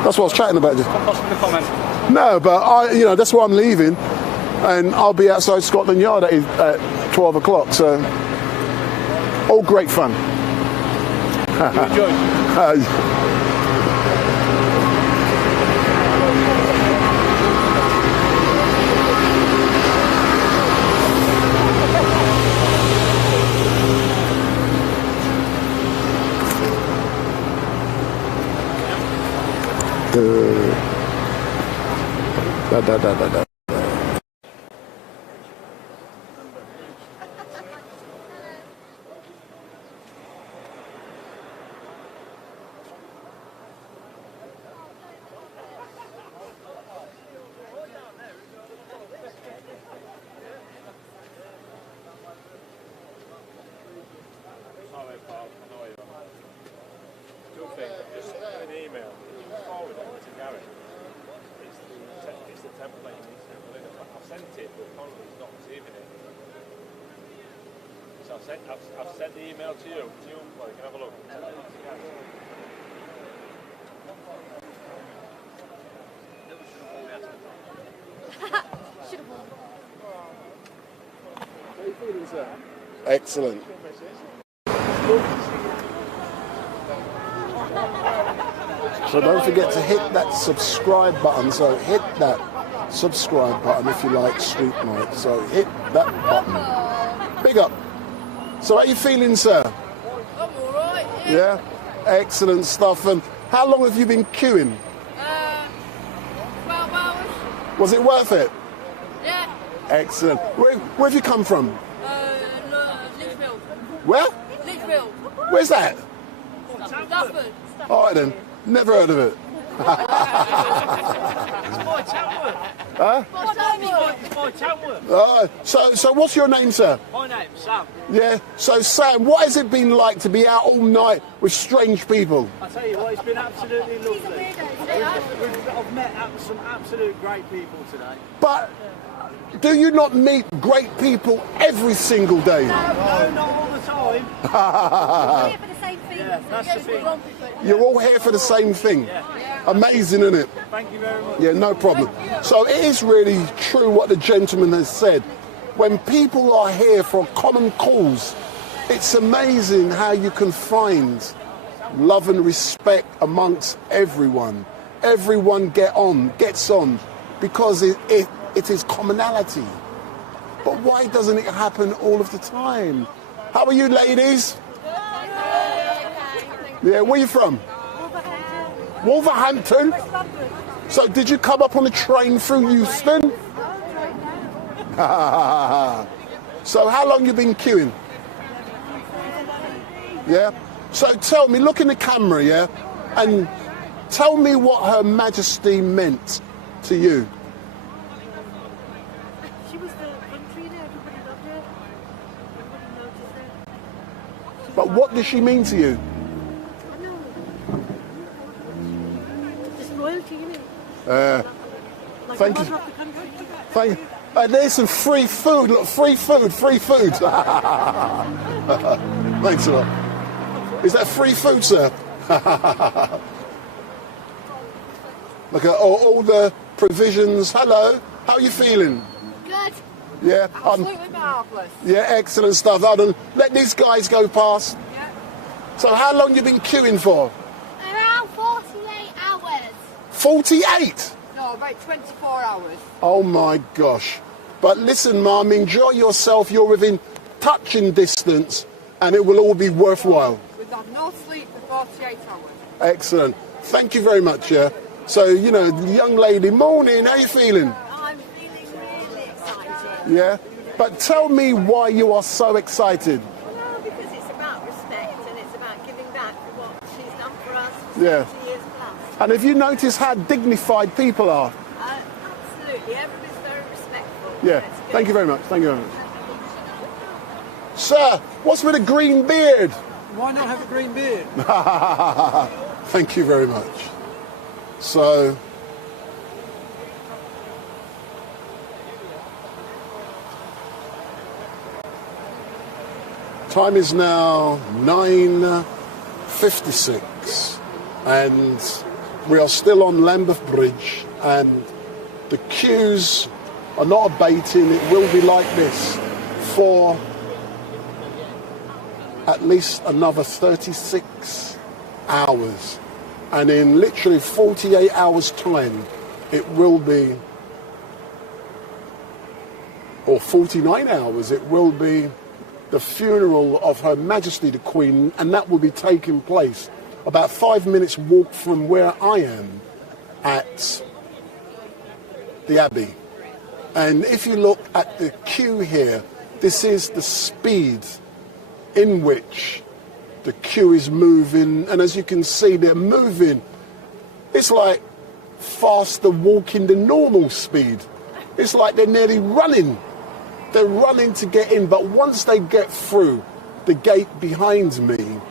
That's what I was chatting about. Possibly comment. No, but that's why I'm leaving, and I'll be outside Scotland Yard at 12 o'clock. So all great fun. You enjoy. Da. Just an email. Forward it to Gary. It's the template you need to fill in. I've sent it, but apparently he's not receiving it. So I've sent the email to you. Well, you can have a look. Send it to Gary. How are you feeling, sir? Excellent. So don't forget to hit that subscribe button. So hit that subscribe button if you like StreetMic. So hit that button. Big up. So how are you feeling, sir? I'm alright, yeah. Excellent stuff. And how long have you been queuing? 12 hours. Was it worth it? Yeah. Excellent. Where have you come from? Lichfield. Where? Lichfield. Where's that? Stafford. All right then. Never heard of it. It's my Tamworth. Huh? It's my Tamworth. So what's your name, sir? My name's Sam. Yeah. So Sam, what has it been like to be out all night with strange people? I tell you what, it's been absolutely lovely. I've met some absolute great people today. But do you not meet great people every single day? No, not all the time. We're here for the same thing. Yeah, that's the thing. You're all here for the same thing. Amazing, isn't it? Thank you very much. Yeah, no problem. So it is really true what the gentleman has said. When people are here for a common cause, it's amazing how you can find love and respect amongst everyone. Everyone gets on, because it is commonality. But why doesn't it happen all of the time? How are you, ladies? Yeah, where are you from? Wolverhampton. So did you come up on a train through Euston? So how long you been queuing? Yeah. So tell me, look in the camera, yeah, and tell me what Her Majesty meant to you. She was the country, everybody loved her. Everybody noticed her. But what does she mean to you? I know. Just royalty, innit? Thank you. Thank you. There's some free food. Look, free food. Thanks a lot. Is that free food, sir? Look at all the provisions. Hello. How are you feeling? Good. Yeah. Absolutely marvellous. Yeah, excellent stuff. Hold on. Let these guys go past. Yeah. So how long you been queuing for? Around 48 hours. 48? No, about 24 hours. Oh my gosh. But listen, Mum, enjoy yourself. You're within touching distance and it will all be worthwhile. We've had no sleep for 48 hours. Excellent. Thank you very much, yeah. So, you know, young lady, morning, how you feeling? I'm feeling really excited. Yeah? But tell me why you are so excited. Well, because it's about respect and it's about giving back for what she's done for us for Yeah. 70 years plus. And have you noticed how dignified people are? Absolutely. Everybody's very respectful. Yeah. Thank you very much. Thank you very much. Sir, what's with a green beard? Why not have a green beard? Thank you very much. So, time is now 9:56 and we are still on Lambeth Bridge and the queues are not abating. It will be like this for at least another 36 hours. And in literally 48 hours' time, it will be, or 49 hours, it will be the funeral of Her Majesty the Queen, and that will be taking place about 5 minutes walk from where I am at the Abbey. And if you look at the queue here, this is the speed in which the queue is moving, and as you can see, they're moving. It's like faster walking than normal speed. It's like they're nearly running. They're running to get in, but once they get through the gate behind me,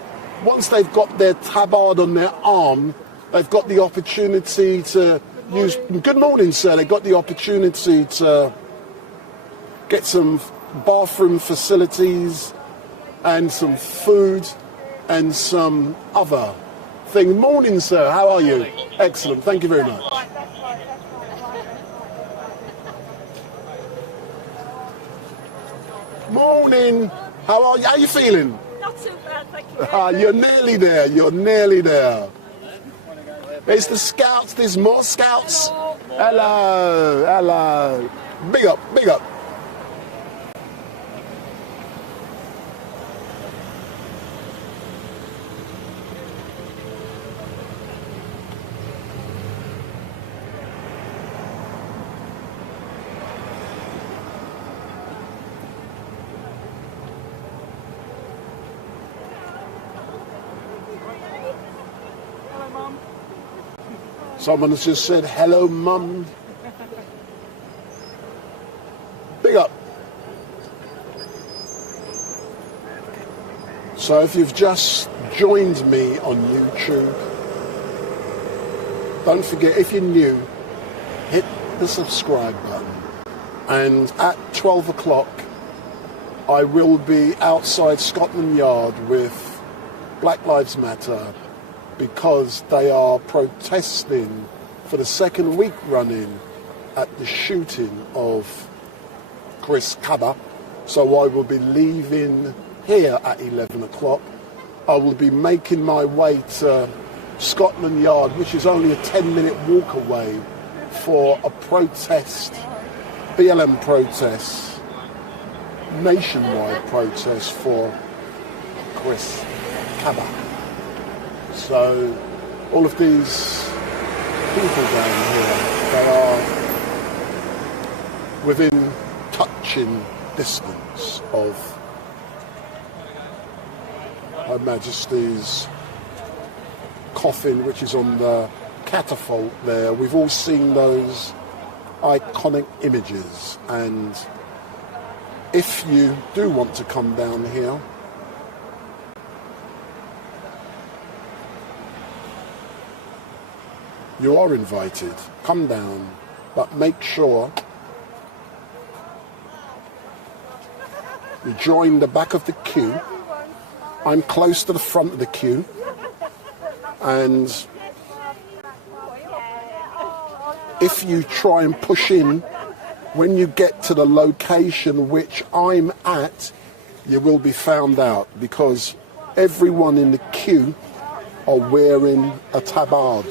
once they've got their tabard on their arm, they've got the opportunity to use... Good morning, sir. They've got the opportunity to get some bathroom facilities and some food and some other thing. Morning, sir. How are you? Excellent. Thank you very much. Morning. How are you? How are you feeling? Not too bad, thank you. You're nearly there. You're nearly there. It's the scouts. There's more scouts. Hello. Hello. Big up. Big up. Someone has just said, hello, Mum. Big up. So if you've just joined me on YouTube, don't forget, if you're new, hit the subscribe button. And at 12 o'clock, I will be outside Scotland Yard with Black Lives Matter, because they are protesting for the second week running at the shooting of Chris Kaba. So I will be leaving here at 11 o'clock. I will be making my way to Scotland Yard, which is only a 10-minute walk away, for a protest, BLM protest, nationwide protest for Chris Kaba. So all of these people down here, they are within touching distance of Her Majesty's coffin, which is on the catafalque there. We've all seen those iconic images, and if you do want to come down here, you are invited. Come down, but make sure you join the back of the queue. I'm close to the front of the queue, and if you try and push in, when you get to the location which I'm at, you will be found out, because everyone in the queue are wearing a tabard.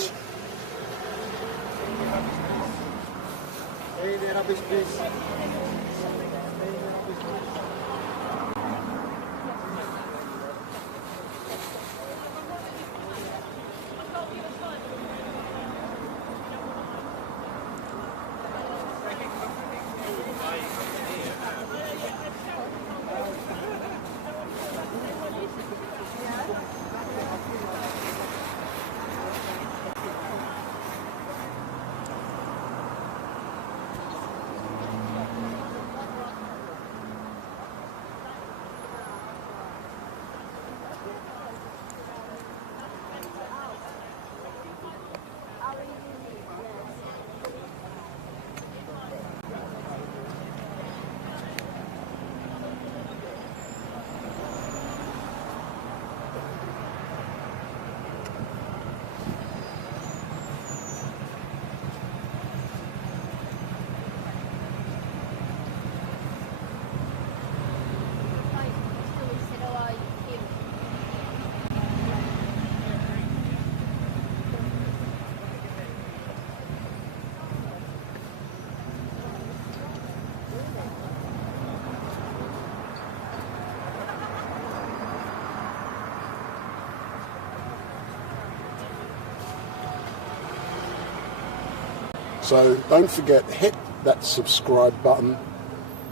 So don't forget, hit that subscribe button,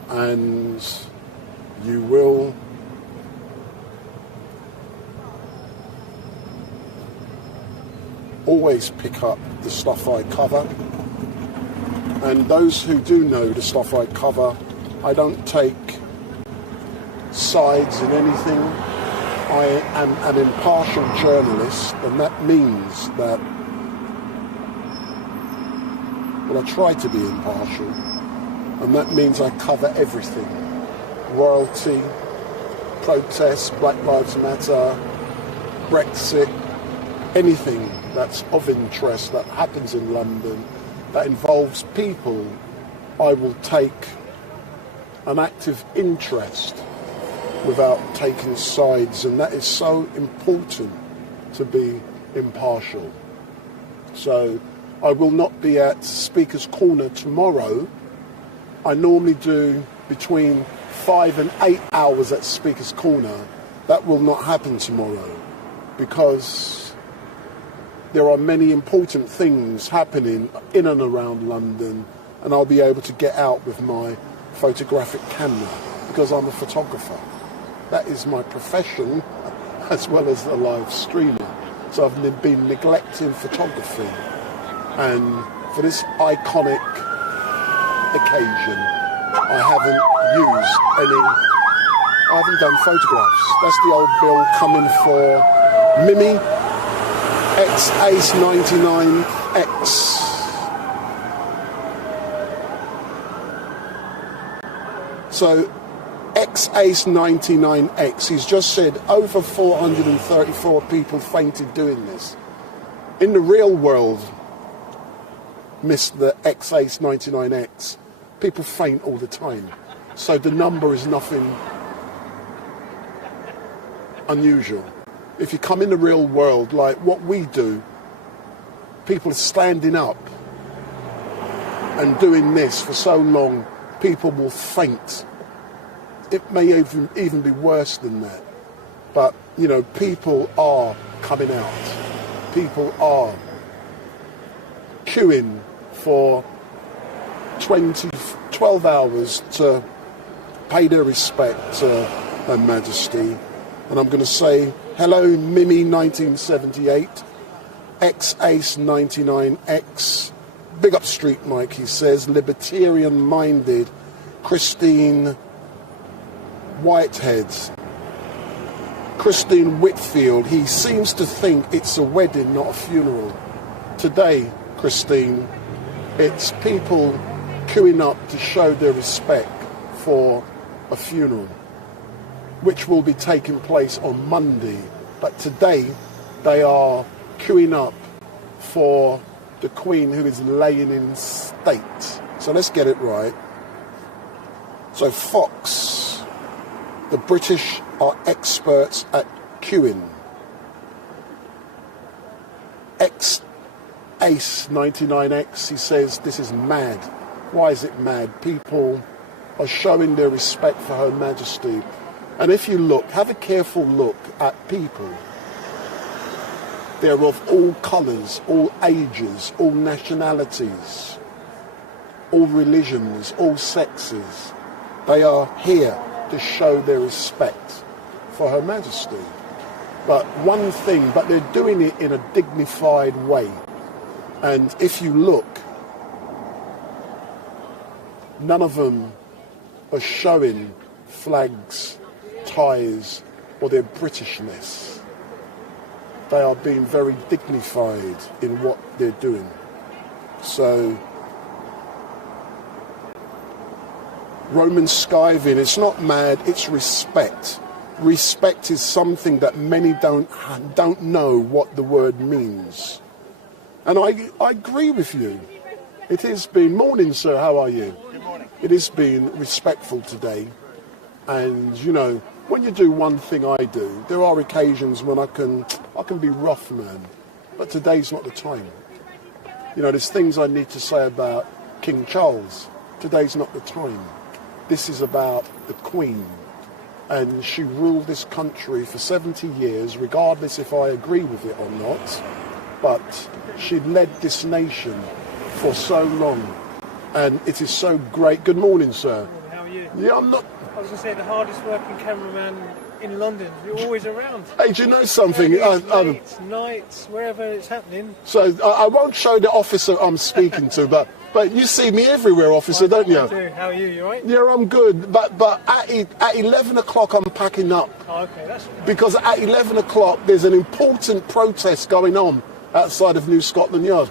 and you will always pick up the stuff I cover. And those who do know the stuff I cover, I don't take sides in anything. I am an impartial journalist, and that means that, well, I try to be impartial, and that means I cover everything. Royalty, protests, Black Lives Matter, Brexit, anything that's of interest that happens in London that involves people, I will take an active interest without taking sides, and that is so important, to be impartial. So I will not be at Speaker's Corner tomorrow. I normally do between 5 and 8 hours at Speaker's Corner. That will not happen tomorrow, because there are many important things happening in and around London, and I'll be able to get out with my photographic camera, because I'm a photographer. That is my profession, as well as a live streamer. So I've been neglecting photography. And for this iconic occasion, I haven't done photographs. That's the old bill coming for Mimi X Ace 99X. So XACE99X, he's just said over 434 people fainted doing this. In the real world, Mr. XACE99X, people faint all the time. So the number is nothing unusual. If you come in the real world, like what we do, people are standing up and doing this for so long, people will faint. It may even be worse than that. But, you know, people are coming out. People are queuing for 12 hours to pay their respect to Her Majesty. And I'm going to say, hello, Mimi 1978, XACE99X, big up StreetMic, he says, libertarian-minded, Christine Whitehead, Christine Whitfield, he seems to think it's a wedding, not a funeral. Today, Christine, it's people queuing up to show their respect for a funeral, which will be taking place on Monday. But today, they are queuing up for the Queen, who is laying in state. So let's get it right. So Fox, the British are experts at queuing. XACE99X, he says, this is mad. Why is it mad? People are showing their respect for Her Majesty. And if you look, have a careful look at people. They're of all colours, all ages, all nationalities, all religions, all sexes. They are here to show their respect for Her Majesty. But one thing, but they're doing it in a dignified way. And if you look, none of them are showing flags, ties, or their Britishness. They are being very dignified in what they're doing. So, Roman skiving, it's not mad, it's respect. Respect is something that many don't know what the word means. And I agree with you. It has been, morning sir, how are you? Good morning. It has been respectful today. And you know, when you do one thing I do, there are occasions when I can be rough, man. But today's not the time. You know, there's things I need to say about King Charles. Today's not the time. This is about the Queen. And she ruled this country for 70 years, regardless if I agree with it or not. But she led this nation for so long. And it is so great. Good morning, sir. How are you? Yeah, I'm not... I was going to say, the hardest working cameraman in London. You're always around. Hey, do you know something? Late, nights, wherever it's happening. So I won't show the officer I'm speaking to, but you see me everywhere, officer, don't you? I do. How are you? You all right? Yeah, I'm good. But at 11 o'clock, I'm packing up. Oh, okay, that's... Because at 11 o'clock, there's an important protest going on outside of New Scotland Yard.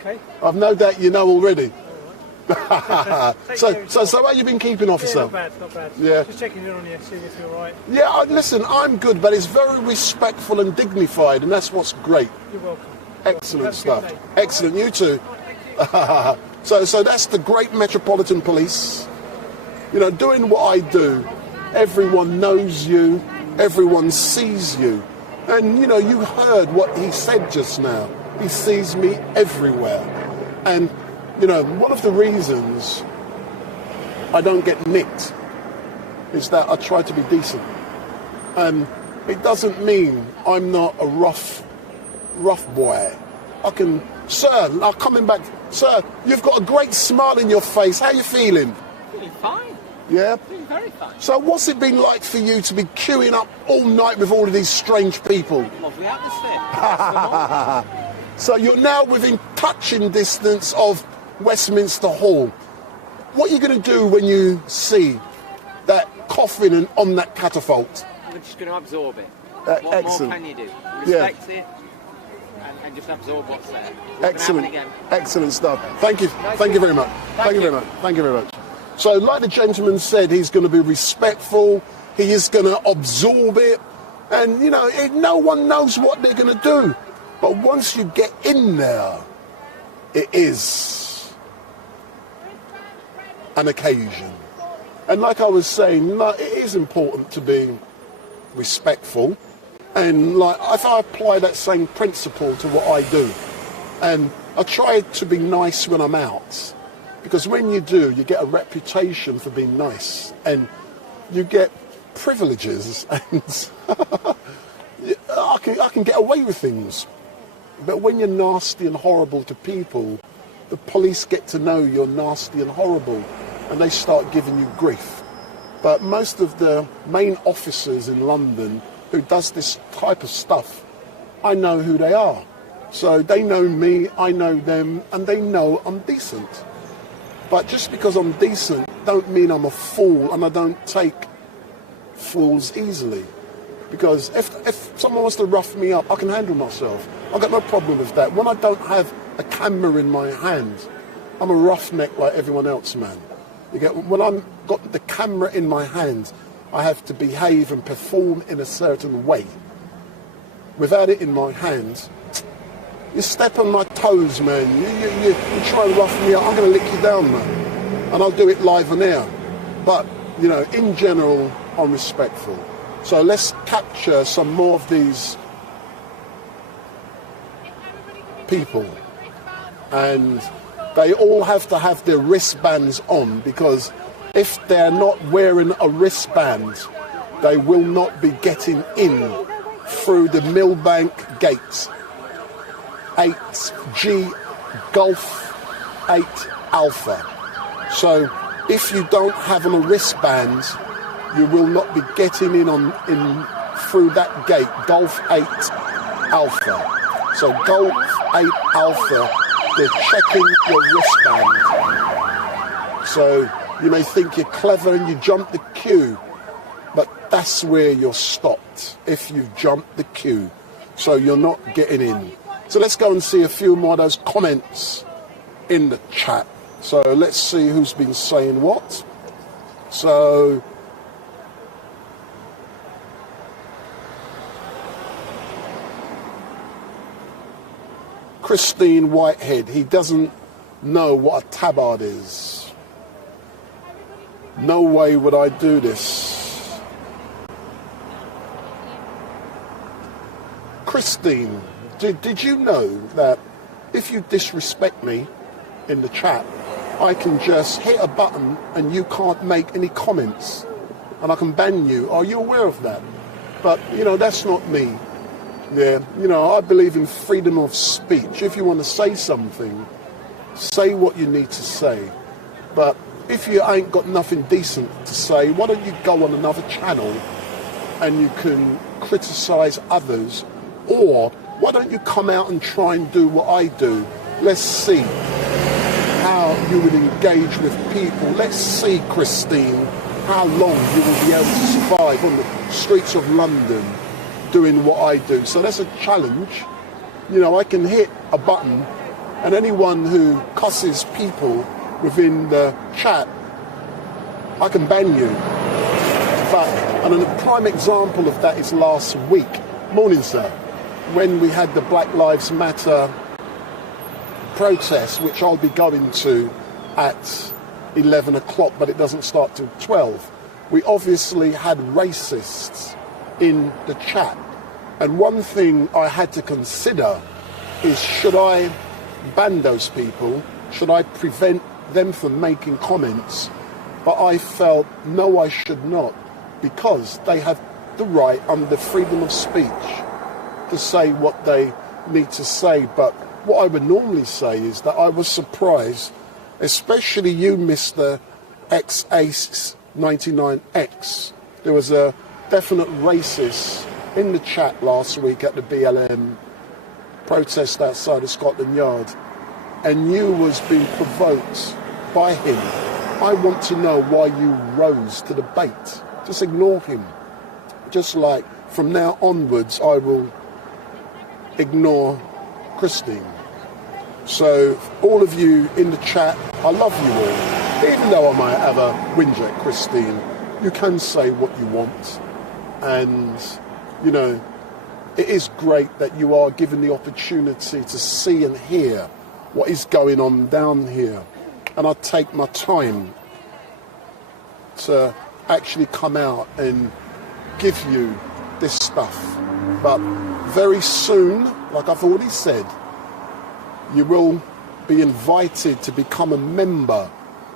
Okay. I've no doubt you know already. So how you been keeping, officer? Yeah, not bad, not bad. Yeah. Just checking in on you, seeing if you're all right. Yeah, listen, I'm good, but it's very respectful and dignified, and that's what's great. You're welcome. Excellent stuff. Excellent, you too. So that's the great Metropolitan Police. You know, doing what I do, everyone knows you, everyone sees you. And, you know, you heard what he said just now. He sees me everywhere. And, you know, one of the reasons I don't get nicked is that I try to be decent. And it doesn't mean I'm not a rough boy. Sir, I'm coming back. Sir, you've got a great smile in your face. How are you feeling? Feeling fine. Yeah? Feeling very fine. So what's it been like for you to be queuing up all night with all of these strange people? Lovely atmosphere. So you're now within touching distance of Westminster Hall. What are you going to do when you see that coffin and on that catapult? We're just going to absorb it. What more can you do? Respect it and just absorb what's there. Excellent. Excellent stuff. Thank you. Thank you very much. Thank you very much. Thank you very much. So like the gentleman said, he's going to be respectful, he is going to absorb it, and, you know, no one knows what they're going to do. But once you get in there, it is an occasion. And like I was saying, it is important to be respectful. And like, if I apply that same principle to what I do, and I try to be nice when I'm out, because when you do, you get a reputation for being nice, and you get privileges, and I can get away with things. But when you're nasty and horrible to people, the police get to know you're nasty and horrible, and they start giving you grief. But most of the main officers in London who does this type of stuff, I know who they are. So they know me, I know them, and they know I'm decent. But just because I'm decent don't mean I'm a fool, and I don't take fools easily. Because if someone wants to rough me up, I can handle myself. I've got no problem with that. When I don't have a camera in my hand, I'm a roughneck like everyone else, man. You get, when I've got the camera in my hand, I have to behave and perform in a certain way. Without it in my hand, you step on my toes, man. You try and rough me up, I'm going to lick you down, man. And I'll do it live on air. But, you know, in general, I'm respectful. So let's capture some more of these people. And they all have to have their wristbands on, because if they're not wearing a wristband, they will not be getting in through the Millbank gate. 8G Golf 8 Alpha. So if you don't have on a wristband, you will not be getting in through that gate, Golf 8 Alpha. So Golf 8 Alpha, they're checking your wristband. So you may think you're clever and you jump the queue, but that's where you're stopped if you've jumped the queue. So you're not getting in. So let's go and see a few more of those comments in the chat. So let's see who's been saying what. So Christine Whitehead, he doesn't know what a tabard is. No way would I do this. Christine, did you know that if you disrespect me in the chat, I can just hit a button and you can't make any comments and I can ban you? Are you aware of that? But, you know, that's not me. Yeah, you know, I believe in freedom of speech. If you want to say something, say what you need to say. But if you ain't got nothing decent to say, why don't you go on another channel and you can criticize others? Or why don't you come out and try and do what I do? Let's see how you would engage with people. Let's see, Christine, how long you will be able to survive on the streets of London doing what I do. So that's a challenge. You know, I can hit a button and anyone who cusses people within the chat, I can ban you. But, and a prime example of that is last week, morning sir, when we had the Black Lives Matter protest, which I'll be going to at 11 o'clock, but it doesn't start till 12. We obviously had racists in the chat. And one thing I had to consider is, should I ban those people? Should I prevent them from making comments? But I felt, no, I should not, because they have the right under freedom of speech to say what they need to say. But what I would normally say is that I was surprised, especially you, Mr. XACE99X. There was a definite racist in the chat last week at the BLM protest outside of Scotland Yard, and you was being provoked by him. I want to know why you rose to the bait. Just ignore him. Just like from now onwards, I will ignore Christine. So all of you in the chat, I love you all. even though I might have a whinge at Christine, you can say what you want. And, you know, it is great that you are given the opportunity to see and hear what is going on down here. And I take my time to actually come out and give you this stuff. But very soon, like I've already said, you will be invited to become a member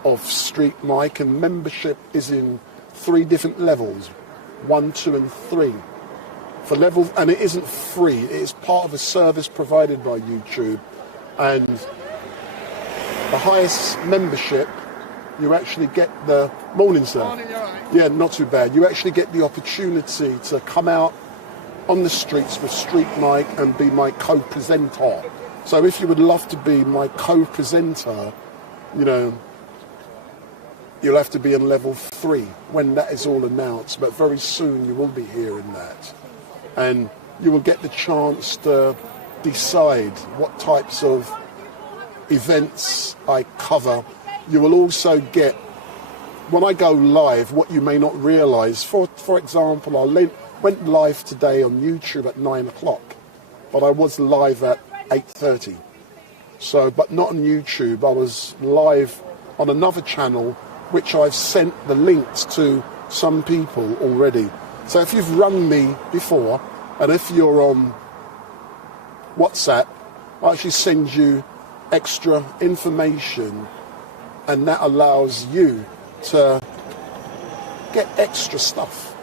of StreetMic, and membership is in 3 different levels, 1, 2 and 3. For level, and it isn't free, it is part of a service provided by YouTube, and the highest membership, you actually get the morning, sir. Morning, you all right? Yeah, not too bad. You actually get the opportunity to come out on the streets with StreetMic and be my co-presenter. So if you would love to be my co-presenter, you know, you'll have to be on level 3 when that is all announced. But very soon you will be hearing that. And you will get the chance to decide what types of events I cover. You will also get, when I go live, what you may not realise, for example, I went live today on YouTube at 9 o'clock, but I was live at 8:30. So, but not on YouTube, I was live on another channel, which I've sent the links to some people already. So if you've rung me before, and if you're on WhatsApp, I actually send you extra information, and that allows you to get extra stuff.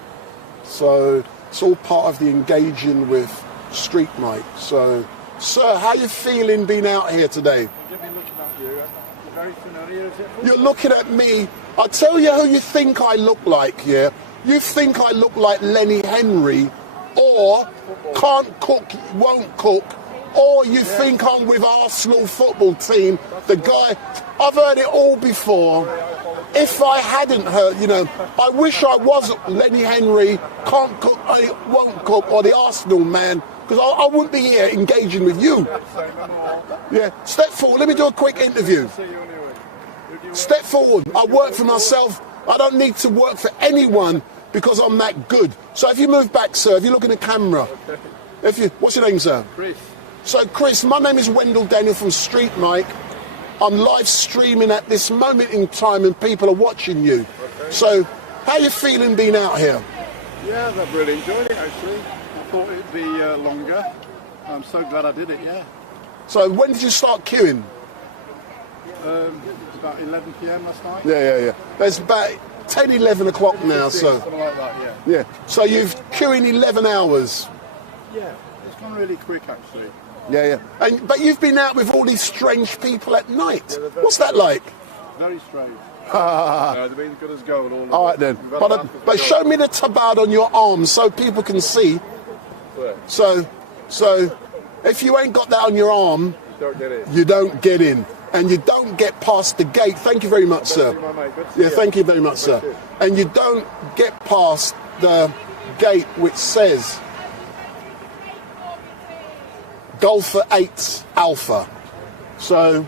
So it's all part of the engaging with StreetMic. So, sir, how you feeling being out here today? I've been looking at you. You're very familiar, is it? You're looking at me. I'll tell you who you think I look like, yeah? You think I look like Lenny Henry, or can't cook, won't cook, or you think I'm with Arsenal football team, the guy. I've heard it all before. If I hadn't heard, you know, I wish I was Lenny Henry, can't cook, I won't cook, or the Arsenal man, because I wouldn't be here engaging with you. Yeah, step forward, let me do a quick interview. Step forward, I work for myself, I don't need to work for anyone because I'm that good. So if you move back, sir, if you look in the camera, what's your name, sir? Chris. So Chris, my name is Wendell Daniel from StreetMic. I'm live streaming at this moment in time and people are watching you. Okay. So how are you feeling being out here? Yeah, I've really enjoyed it actually. I thought it'd be longer. I'm so glad I did it, yeah. So when did you start queuing? About 11 p.m. last night. Yeah. There's about 10, 11 o'clock now, so. Something like that, yeah. Yeah. So you've queuing 11 hours. Yeah, it's gone really quick actually. Yeah. But you've been out with all these strange people at night. What's that like? Very strange. No, they've been good as gold all right then. But show me the tabard on your arm so people can see. Where? So if you ain't got that on your arm, you don't get in. And you don't get past the gate. Thank you very much, sir. Yeah, thank you very much, sir. And you don't get past the gate which says Golfer 8 Alpha. So,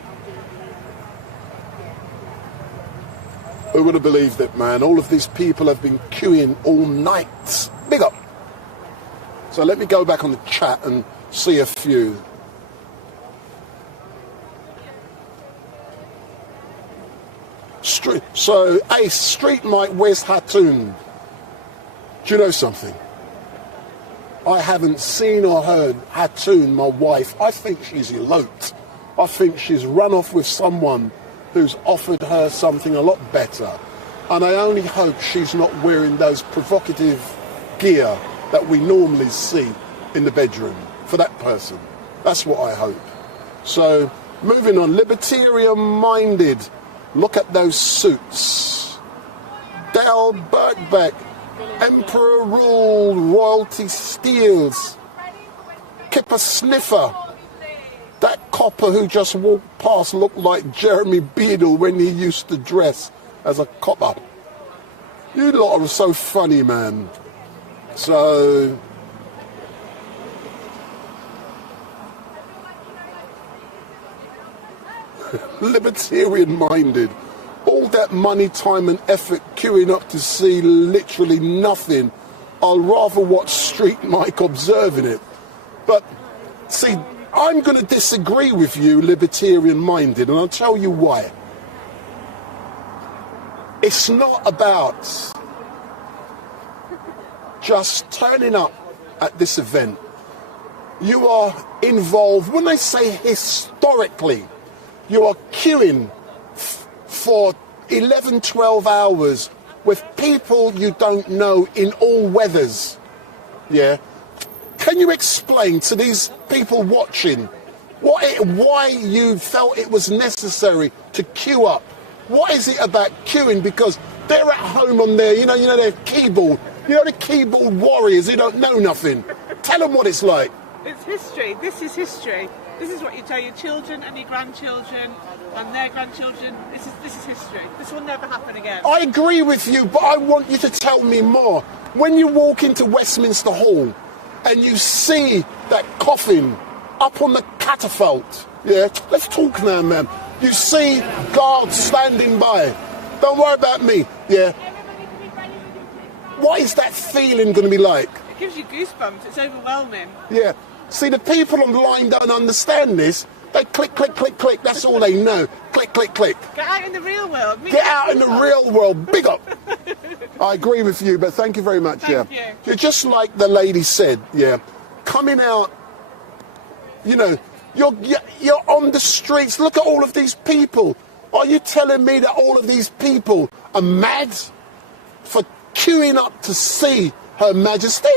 who would have believed it, man? All of these people have been queuing all night. Big up. So let me go back on the chat and see a few. So, Ace, StreetMic, where's Hattoon? Do you know something? I haven't seen or heard Hattoon, my wife. I think she's eloped. I think she's run off with someone who's offered her something a lot better. And I only hope she's not wearing those provocative gear that we normally see in the bedroom for that person. That's what I hope. So, moving on, libertarian-minded. Look at those suits. Dale Birkbeck, Emperor Rule, Royalty Steels, Kipper Sniffer. That copper who just walked past looked like Jeremy Beadle when he used to dress as a copper. You lot are so funny, man. So... libertarian-minded. all that money, time and effort queuing up to see literally nothing, I'll rather watch StreetMic observing it. But see, I'm going to disagree with you, libertarian-minded, and I'll tell you why. It's not about just turning up at this event. You are involved, when I say historically, you are queuing for 11, 12 hours with people you don't know in all weathers. Yeah. Can you explain to these people watching why you felt it was necessary to queue up? What is it about queuing? Because they're at home on their, their keyboard. The keyboard warriors who don't know nothing. Tell them what it's like. It's history. This is history. This is what you tell your children and your grandchildren and their grandchildren. This is history. This will never happen again. I agree with you, but I want you to tell me more. When you walk into Westminster Hall and you see that coffin up on the catafalque, yeah, let's talk now, man. You see guards standing by. Don't worry about me, yeah. What is that feeling going to be like? It gives you goosebumps. It's overwhelming. Yeah. See, the people online don't understand this. They click, click, click, click. That's all they know. Click, click, click. Get out in the real world. Get out in the real world. Big up. I agree with you, but thank you very much. Thank you. you. You're just like the lady said, yeah. Coming out, you're on the streets. Look at all of these people. Are you telling me that all of these people are mad for queuing up to see Her Majesty?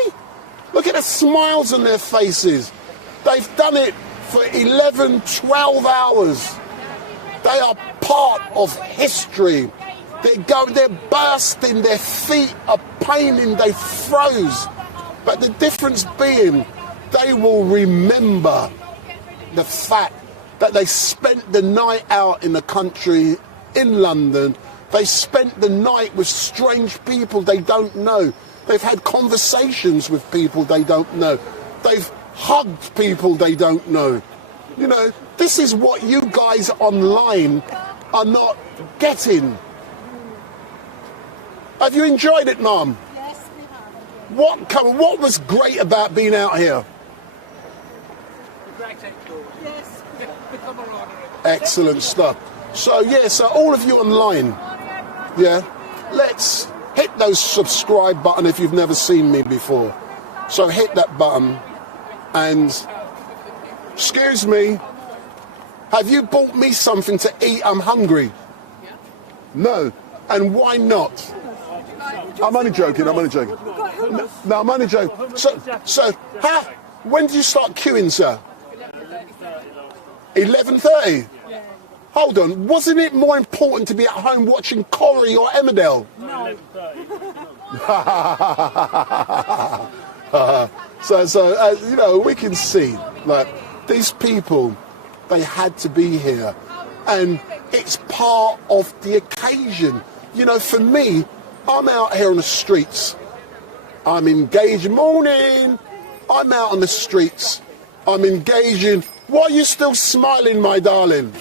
Look at the smiles on their faces. They've done it for 11, 12 hours. They are part of history. They're bursting, their feet are paining, they froze. But the difference being, they will remember the fact that they spent the night out in the country, in London. They spent the night with strange people they don't know. They've had conversations with people they don't know. They've hugged people they don't know. This is what you guys online are not getting. Have you enjoyed it, Mum? Yes, we have. What was great about being out here? Yes. Excellent stuff. So all of you online, yeah, let's hit those subscribe button if you've never seen me before. So hit that button and, excuse me, have you bought me something to eat? I'm hungry. No. And why not? I'm only joking. No, I'm only joking. So, when did you start queuing, sir? 11:30. Hold on. Wasn't it more important to be at home watching Corrie or Emmerdale? No. So we can see, like, these people, they had to be here. And it's part of the occasion. For me, I'm out here on the streets. I'm engaged. Morning. I'm out on the streets. I'm engaging. Why are you still smiling, my darling?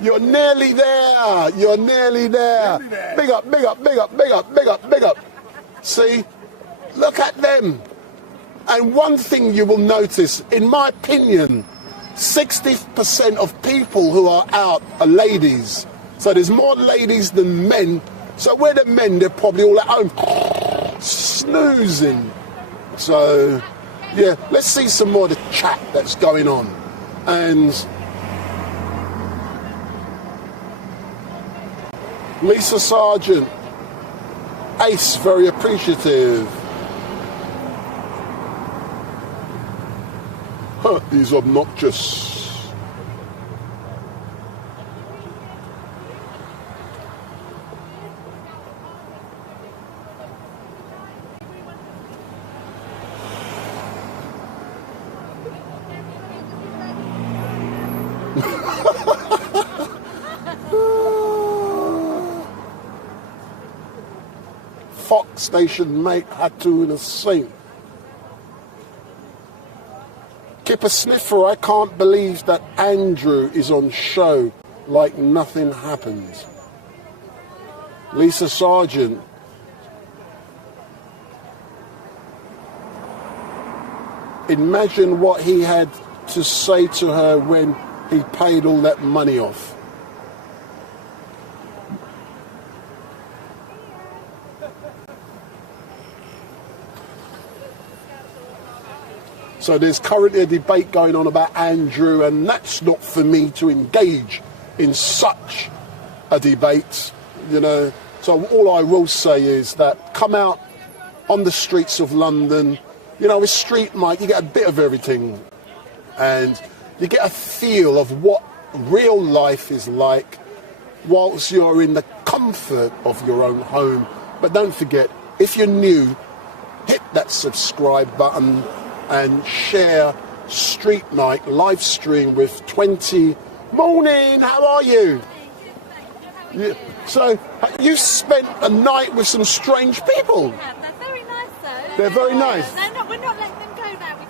You're nearly there. You're nearly there. Big up, big up, big up, big up, big up, big up. See? Look at them. And one thing you will notice, in my opinion, 60% of people who are out are ladies. So there's more ladies than men. So where the men, they're probably all at home snoozing. So, yeah, let's see some more of the chat that's going on. And Lisa Sargent, Ace, very appreciative. He's obnoxious. Fox Station make Hatu in a sink. Kipper Sniffer, I can't believe that Andrew is on show like nothing happened. Lisa Sargent, imagine what he had to say to her when he paid all that money off. So there's currently a debate going on about Andrew, and that's not for me to engage in such a debate, you know. So all I will say is that come out on the streets of London, you know, with StreetMic, you get a bit of everything, and you get a feel of what real life is like whilst you're in the comfort of your own home. But don't forget, if you're new, hit that subscribe button and share StreetMic live stream with 20. Morning, how are you? Yeah. So you spent a night with some strange people. Yeah, they're very nice though. They're very nice. We're not letting them go now, we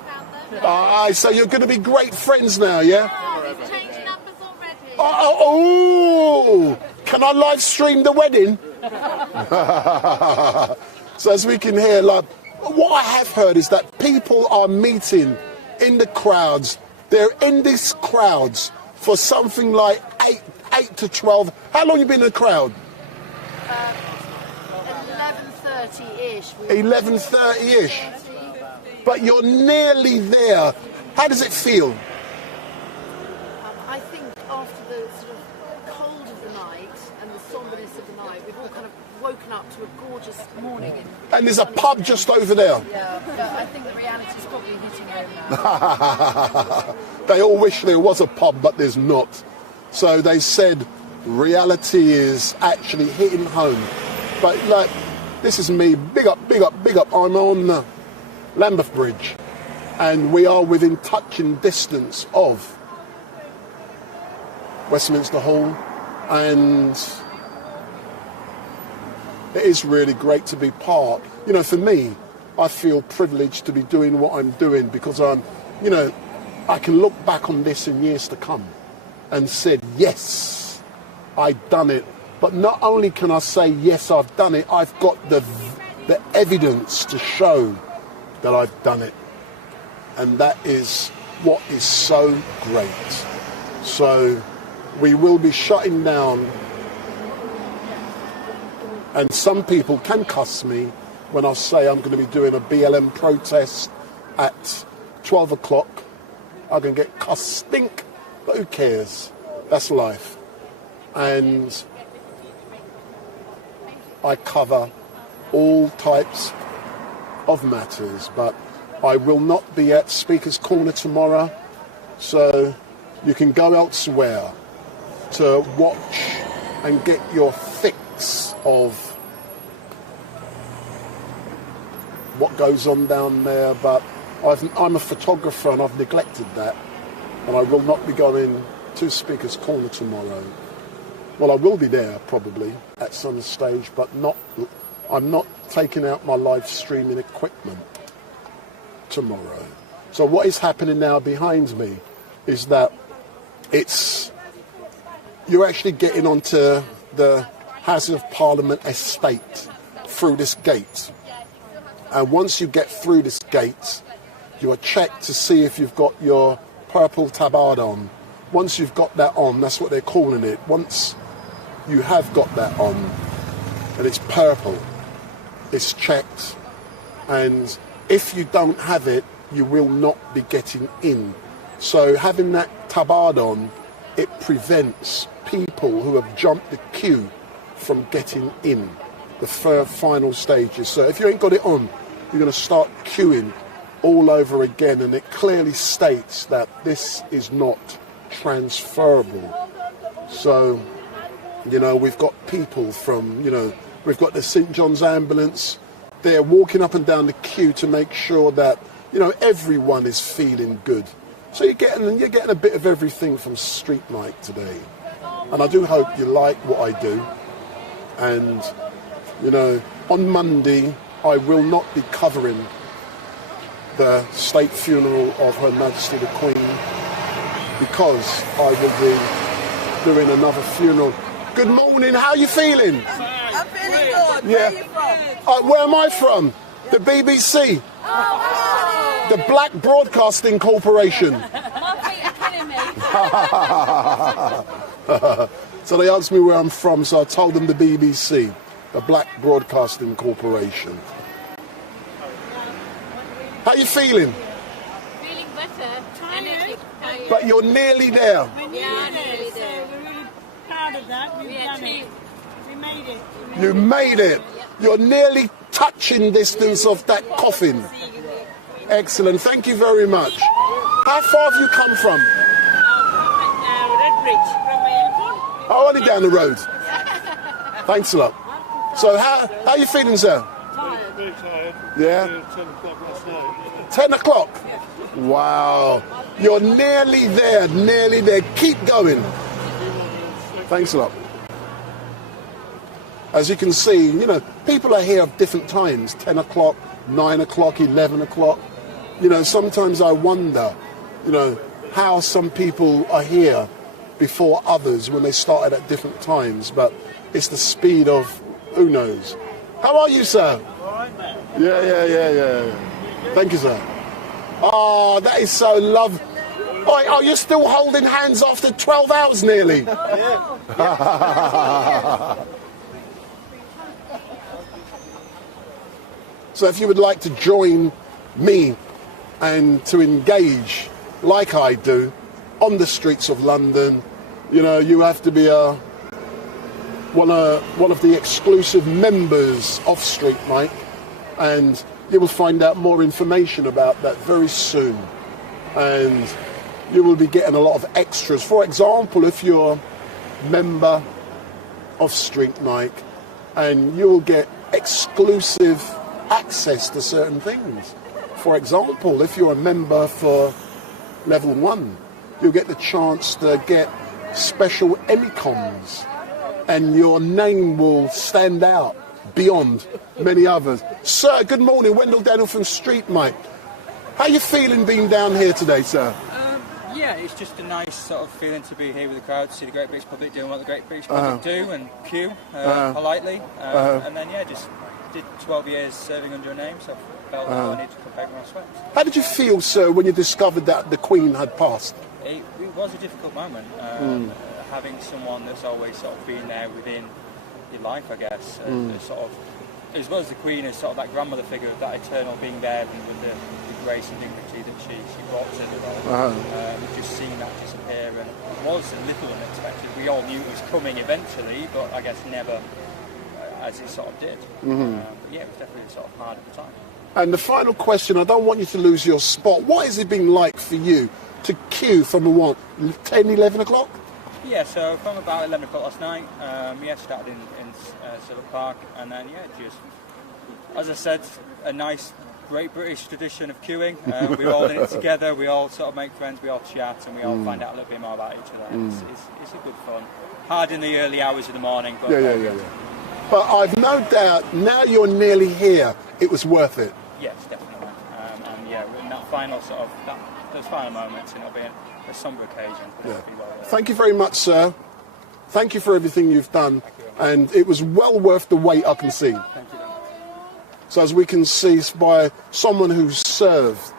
found them. So you're going to be great friends now, yeah? Oh, we've changed numbers already. Oh, can I live stream the wedding? So as we can hear, like, what I have heard is that people are meeting in the crowds. They're in these crowds for something like 8 to 12. How long have you been in the crowd? 11:30-ish. 11:30-ish. But you're nearly there. How does it feel? I think after the sort of cold of the night and the somberness of the night, we've all kind of woken up to a gorgeous morning. And there's a pub just over there. Yeah, but I think the reality's probably hitting home now. They all wish there was a pub, but there's not. So they said reality is actually hitting home. But like, this is me. Big up, big up, big up. I'm on Lambeth Bridge, and we are within touching distance of Westminster Hall, and it is really great to be part. You know, for me, I feel privileged to be doing what I'm doing because I'm, you know, I can look back on this in years to come and said, yes, I've done it. But not only can I say, yes, I've done it, I've got the evidence to show that I've done it. And that is what is so great. So we will be shutting down, and some people can cuss me when I say I'm going to be doing a BLM protest at 12 o'clock. I can get cussed stink, but who cares? That's life. And I cover all types of matters, but I will not be at Speaker's Corner tomorrow, so you can go elsewhere to watch and get your fix of what goes on down there. But I'm a photographer and I've neglected that, and I will not be going to Speaker's Corner tomorrow. Well, I will be there probably at some stage, but I'm not taking out my live streaming equipment tomorrow. So what is happening now behind me is that you're actually getting onto the House of Parliament estate through this gate. And once you get through this gate, you are checked to see if you've got your purple tabard on. Once you've got that on, that's what they're calling it. Once you have got that on, and it's purple, it's checked. And if you don't have it, you will not be getting in. So having that tabard on, it prevents people who have jumped the queue from getting in the final stages. So if you ain't got it on, you're going to start queuing all over again, and it clearly states that this is not transferable. So, you know, we've got people from, you know, we've got the St. John's ambulance. They're walking up and down the queue to make sure that, you know, everyone is feeling good. So you're getting a bit of everything from StreetMic today. And I do hope you like what I do. And, you know, on Monday, I will not be covering the state funeral of Her Majesty the Queen, because I will be doing another funeral. Good morning, how are you feeling? I'm feeling good. Yeah. Where are you from? Where am I from? The BBC. The Black Broadcasting Corporation. So they asked me where I'm from, so I told them the BBC, the Black Broadcasting Corporation. How you feeling? Feeling better. But you're nearly there. We're nearly there. We're really proud of that. We've done it. We made it. You made it. You're nearly touching distance of that coffin. Excellent. Thank you very much. How far have you come from? Red Bridge from Melbourne. Oh, only down the road. Thanks a lot. So how are you feeling, sir? Tired. Very tired. Yeah. 10 o'clock last night. 10 o'clock? Wow. You're nearly there, nearly there. Keep going. Thanks a lot. As you can see, you know, people are here at different times, 10 o'clock, 9 o'clock, 11 o'clock. You know, sometimes I wonder, you know, how some people are here before others when they started at different times, but it's the speed of who knows. How are you, sir? All right, man. Yeah. Thank you, sir. Oh, that is so lovely. Oh, you're still holding hands after 12 hours nearly. Yeah. So if you would like to join me and to engage like I do on the streets of London, you know, you have to be one of the exclusive members of StreetMic, and you will find out more information about that very soon. And you will be getting a lot of extras. For example, if you're a member of StreetMic, and you will get exclusive access to certain things. For example, if you're a member for level 1, you'll get the chance to get special Emmy-coms, and your name will stand out beyond many others. Sir, good morning. Wendell Daniel from StreetMic. How are you feeling being down here today, sir? Yeah, it's just a nice sort of feeling to be here with the crowd, see the Great British public doing what the Great British public do, and queue politely. And then, yeah, just did 12 years serving under a name, so I felt I needed to put back my sweat. How did you feel, sir, when you discovered that the Queen had passed? It was a difficult moment, having someone that's always sort of been there within your life, I guess. Sort of, as well as the Queen, as sort of that grandmother figure, that eternal being there with the grace and dignity that she brought to the role. Just seeing that disappear, and it was a little unexpected. We all knew it was coming eventually, but I guess never as it sort of did. But yeah, it was definitely sort of hard at the time. And the final question, I don't want you to lose your spot. What has it been like for you to queue from 10, 11 o'clock? Yeah, so from about 11 o'clock last night, started in Silver Park, and then, just, as I said, a nice, great British tradition of queuing. We're all in it together, we all sort of make friends, we all chat, and we all find out a little bit more about each other. It's a good fun. Hard in the early hours of the morning, but... Yeah. But I've no doubt, now you're nearly here, it was worth it. Yes, definitely. And yeah, in that final sort of, those final moments, and it'll be a sombre occasion. But it'll be well worth it. Thank you very much, sir. Thank you for everything you've done. And it was well worth the wait, I can see. Thank you. So as we can see, it's by someone who served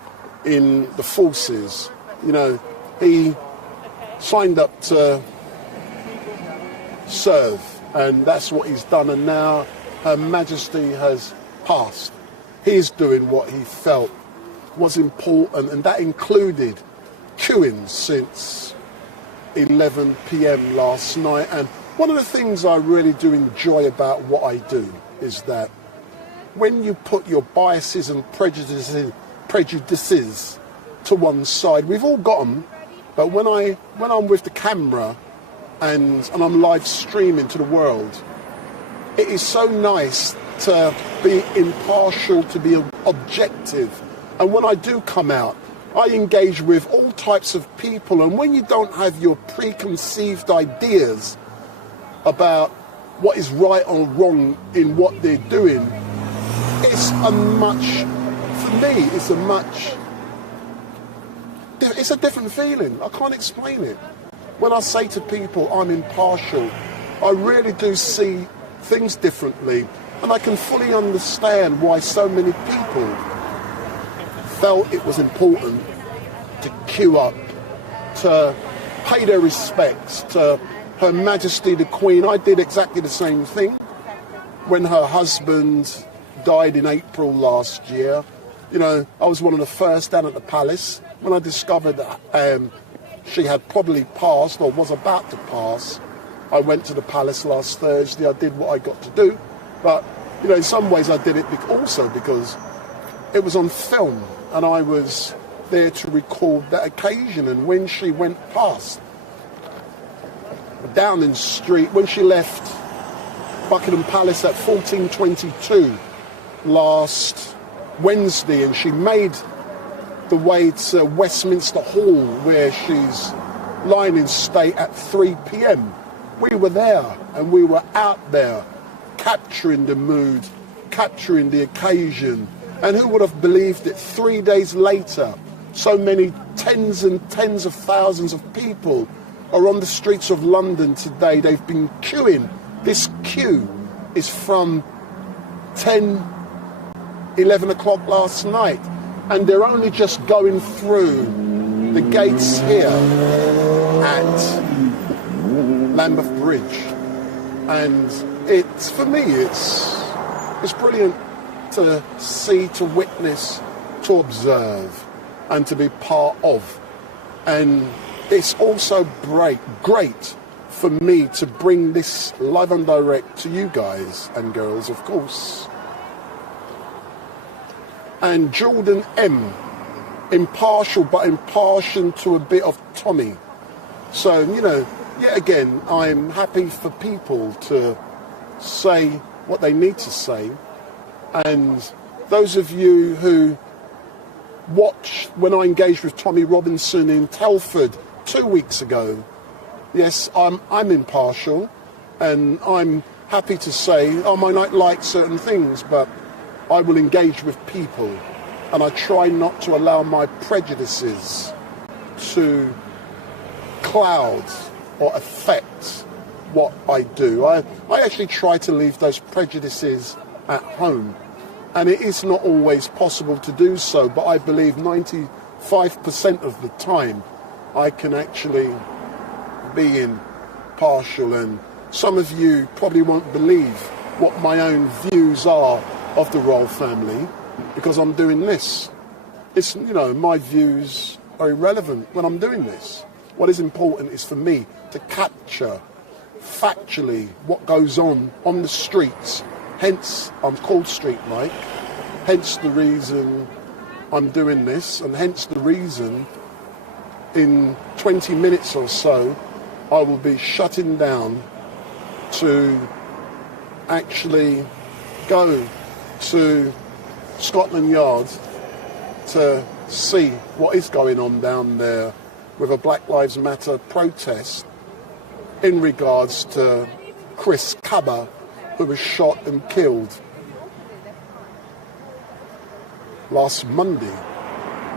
in the forces. You know, he signed up to serve, and that's what he's done. And now Her Majesty has passed. He's doing what he felt was important, and that included queuing since 11 p.m. last night. And one of the things I really do enjoy about what I do is that when you put your biases and prejudices to one side, we've all got them, but when I'm with the camera and I'm live streaming to the world, it is so nice to be impartial, to be objective. And when I do come out, I engage with all types of people, and when you don't have your preconceived ideas about what is right or wrong in what they're doing, it's a different feeling. I can't explain it. when I say to people I'm impartial, I really do see things differently, and I can fully understand why so many people felt it was important to queue up, to pay their respects to Her Majesty the Queen. I did exactly the same thing when her husband died in April last year. You know, I was one of the first down at the palace. When I discovered that she had probably passed or was about to pass, I went to the palace last Thursday. I did what I got to do. But, you know, in some ways I did it also because it was on film and I was there to record that occasion. And when she went past Downing Street, when she left Buckingham Palace at 14:22 last Wednesday, and she made the way to Westminster Hall where she's lying in state at 3 p.m. We were there and we were out there capturing the mood, capturing the occasion. And who would have believed it 3 days later, so many tens and tens of thousands of people are on the streets of London today. They've been queuing. This queue is from 10, 11 o'clock last night, and they're only just going through the gates here at Lambeth Bridge. And it's, for me, it's brilliant to see, to witness, to observe, and to be part of. And it's also great for me to bring this live and direct to you guys and girls, of course. And Jordan M, impartial, but impartial to a bit of Tommy. So, you know, yet again, I'm happy for people to say what they need to say. And those of you who watched when I engaged with Tommy Robinson in Telford 2 weeks ago, yes, I'm impartial, and I'm happy to say I might not like certain things, but I will engage with people, and I try not to allow my prejudices to cloud or affect what I do. I actually try to leave those prejudices at home, and it is not always possible to do so, but I believe 95% of the time I can actually be impartial. And some of you probably won't believe what my own views are of the royal family because I'm doing this. It's, you know, my views are irrelevant when I'm doing this. What is important is for me to capture factually what goes on the streets. Hence, I'm called StreetMic. Hence the reason I'm doing this, and hence the reason in 20 minutes or so I will be shutting down to actually go to Scotland Yard to see what is going on down there with a Black Lives Matter protest in regards to Chris Cabba, who was shot and killed last Monday.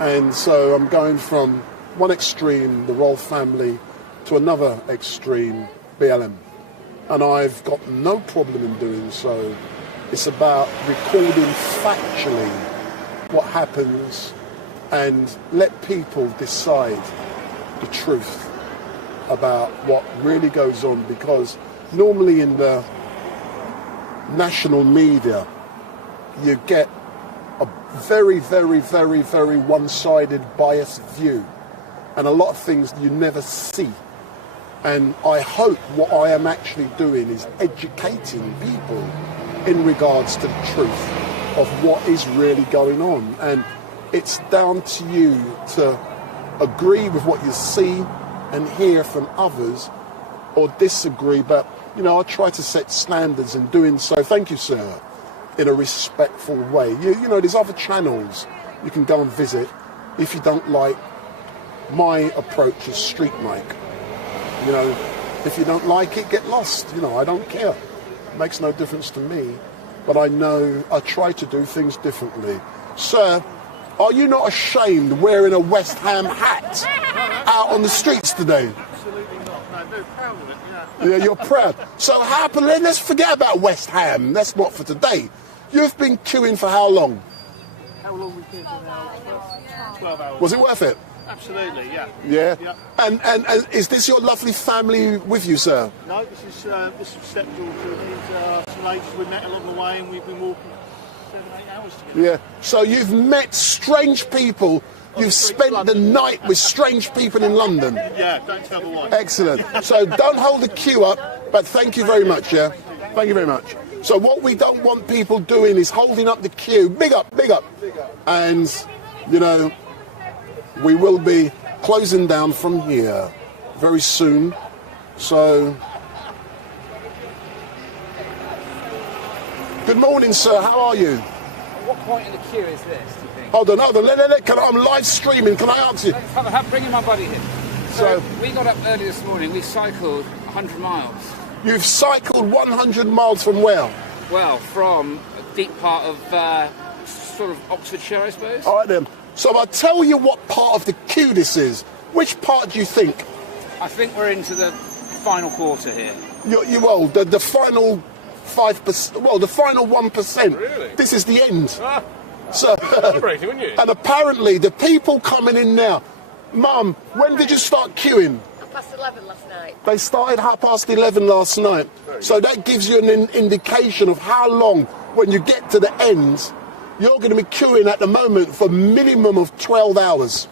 And so I'm going from one extreme, the royal family, to another extreme, BLM. And I've got no problem in doing so. It's about recording factually what happens and let people decide the truth about what really goes on, because normally in the national media you get a very, very, very, very one-sided, biased view, and a lot of things you never see. And I hope what I am actually doing is educating people in regards to the truth of what is really going on. And it's down to you to agree with what you see and hear from others, or disagree. But, you know, I try to set standards in doing so. Thank you, sir. In a respectful way. You know, there's other channels you can go and visit if you don't like my approach as StreetMic. You know, if you don't like it, get lost. You know, I don't care. It makes no difference to me. But I know I try to do things differently. Sir, are you not ashamed wearing a West Ham hat out on the streets today? Absolutely not. I'm very proud of it, yeah. Yeah, you're proud. So happily, let's forget about West Ham. That's not for today. You've been queuing for how long? How long we queued for now? 12 hours. Was it worth it? Absolutely, yeah. Yeah. Yeah. And is this your lovely family with you, sir? No, this is stepdaughter. These are some ladies we met along the way, and we've been walking 7-8 hours together. Yeah. So you've met strange people. You've spent the night with strange people in London. Yeah, don't tell the wife. Excellent. So don't hold the queue up, but thank you very much, yeah? Thank you very much. So what we don't want people doing is holding up the queue. Big up, big up. And, you know, we will be closing down from here very soon. So, good morning, sir. How are you? What point in the queue is this, do you think? Hold on. I'm live streaming. Can I answer you? Bring in my buddy here. So we got up early this morning. We cycled 100 miles. You've cycled 100 miles from where? Well, from a deep part of sort of Oxfordshire, I suppose. All right, then. So I'll tell you what part of the queue this is. Which part do you think? I think we're into the final quarter here. The final 5%. Well, the final 1%. Really? This is the end. So, celebrating, wouldn't you? And apparently, the people coming in now. Mum, when did you start queuing? 11 last night. They started 11:30 last night. So that gives you an indication of how long, when you get to the end, you're going to be queuing at the moment for minimum of 12 hours.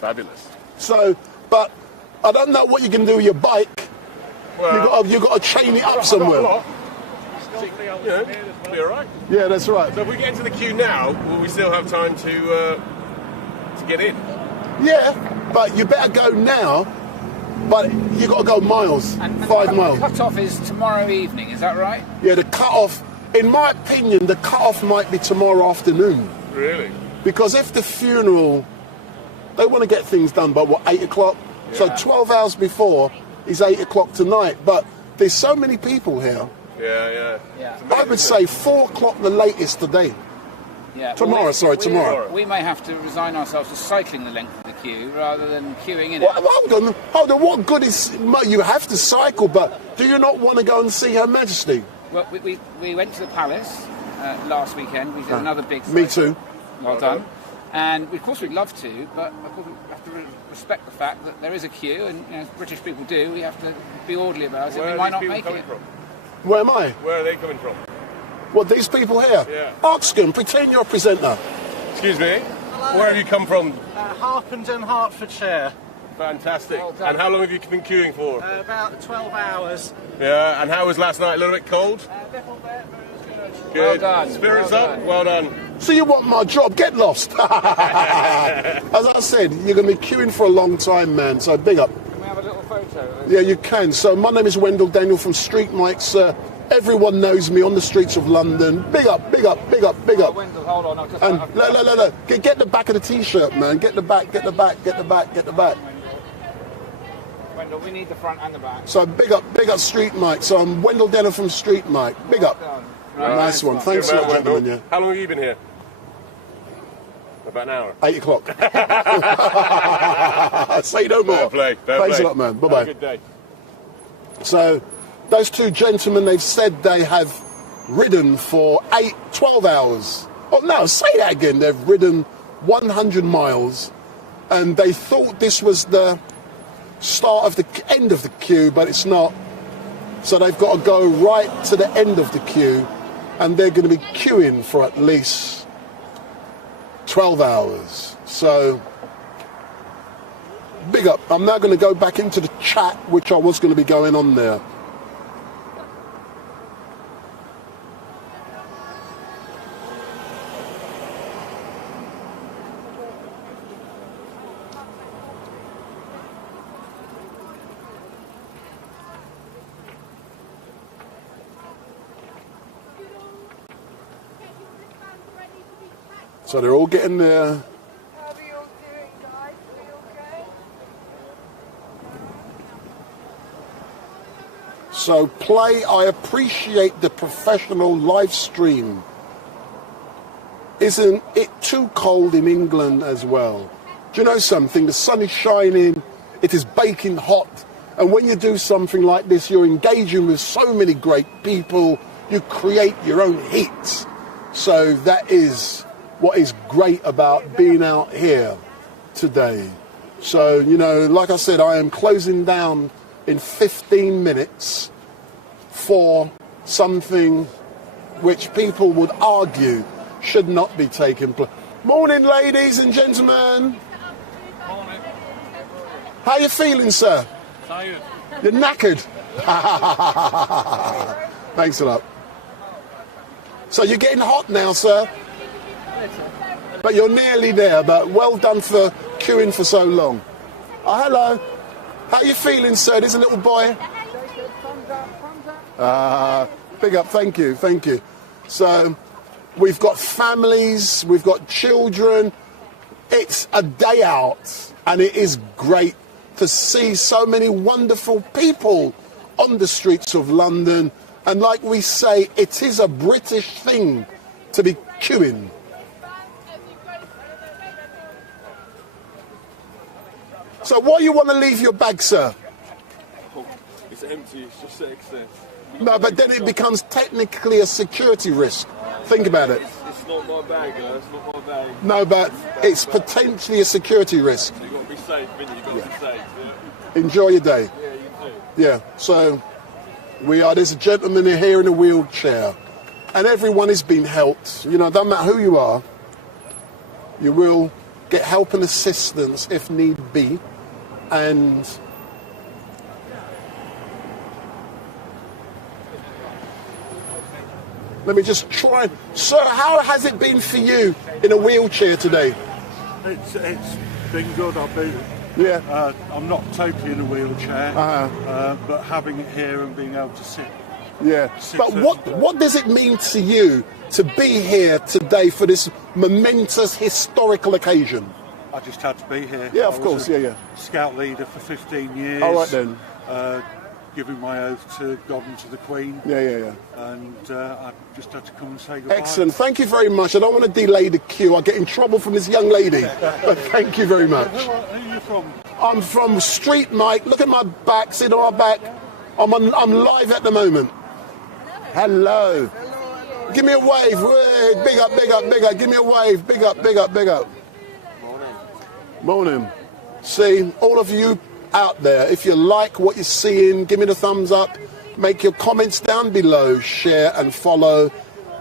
Fabulous. So, but I don't know what you can do with your bike. Well, you've got to chain it up somewhere. Yeah, be all right. Yeah, that's right. So if we get into the queue now, will we still have time to get in? Yeah, but you better go now. But you got to go miles, 5 miles. The cut-off is tomorrow evening, is that right? Yeah, the cut-off, in my opinion, the cut-off might be tomorrow afternoon. Really? Because if the funeral, they want to get things done by, 8 o'clock? Yeah. So 12 hours before is 8 o'clock tonight. But there's so many people here. Yeah. I would say 4 o'clock the latest today. Yeah. Tomorrow. We may have to resign ourselves to cycling the length of the queue rather than queuing in it. Well, hold on. What good is... You have to cycle, but do you not want to go and see Her Majesty? Well, we went to the palace last weekend. We did another big cycle. Me too. Well done. And of course we'd love to, but of course we have to respect the fact that there is a queue, and as British people do, we have to be orderly about it. We might not make it. Where am I? Where are they coming from? What, these people here? Yeah. Ask them, pretend you're a presenter. Excuse me? Hello. Where have you come from? Harpenden, Hertfordshire. Fantastic. And how long have you been queuing for? About 12 hours. Yeah, and how was last night? A little bit cold? A little bit, but it was good. Good. Well done. Spirits up? Well done. So you want my job? Get lost. As I said, you're going to be queuing for a long time, man, so big up. Can we have a little photo? Yeah, you can. So my name is Wendell Daniel from StreetMic, sir. Everyone knows me on the streets of London. Big up, big up, big up, big up. Wendell, hold on. And look. Get the back of the T-shirt, man. Get the back. Wendell, we need the front and the back. So big up StreetMic. So I'm Wendell Daniel from StreetMic. Big up. Right. Nice one. Thanks a lot, gentlemen. Yeah. How long have you been here? About an hour. 8 o'clock. Say no more. Fair play. Thanks a lot, man. Bye-bye. Have a good day. So, those two gentlemen, they've said they have ridden for 12 hours. Oh, no, say that again. They've ridden 100 miles, and they thought this was the start of the end of the queue, but it's not. So they've got to go right to the end of the queue, and they're going to be queuing for at least 12 hours. So, big up. I'm now going to go back into the chat, which I was going to be going on there. So they're all getting there. How are you all doing, guys? Are you okay? So play, I appreciate the professional live stream. Isn't it too cold in England as well? Do you know something? The sun is shining, it is baking hot, And when you do something like this, you're engaging with so many great people. You create your own heat. So that is what is great about being out here today. So, you know, like I said, I am closing down in 15 minutes for something which people would argue should not be taking place. Morning, ladies and gentlemen. Morning. How you feeling, sir? Tired. You're knackered. Thanks a lot. So you're getting hot now, sir? But you're nearly there, but well done for queuing for so long. Oh, hello. How you feeling, sir? There's a little boy. Big up, thank you, thank you. So we've got families, we've got children. It's a day out, and it is great to see so many wonderful people on the streets of London. And like we say, it is a British thing to be queuing. So why you want to leave your bag, sir? Oh, it's empty, it's just excess. No, but then it becomes technically a security risk. Think about it. It's not my bag, it's not my bag. No, but it's potentially a security risk. So you've got to be safe, haven't you? You've got to be safe. Yeah. Enjoy your day. Yeah, you do. Yeah, so there's a gentleman here in a wheelchair, and everyone is being helped. You know, doesn't matter who you are, you will get help and assistance if need be. And let me just try. Sir, how has it been for you in a wheelchair today? It's been good. I'm not totally in a wheelchair, but having it here and being able to sit. Yeah. But what does it mean to you to be here today for this momentous historical occasion? I just had to be here. Yeah, of course. Yeah. Scout leader for 15 years. All right then. Giving my oath to God and to the Queen. Yeah. And I just had to come and say goodbye. Excellent. Thank you very much. I don't want to delay the queue. I'll get in trouble from this young lady. But thank you very much. Who are you from? I'm from StreetMic. Look at my back. See my back? I'm live at the moment. Hello. Give me a wave. Hey, big up, big up, big up. Give me a wave. Big up, big up, big up. Morning. See, all of you out there, if you like what you're seeing, give me the thumbs up, make your comments down below, share and follow,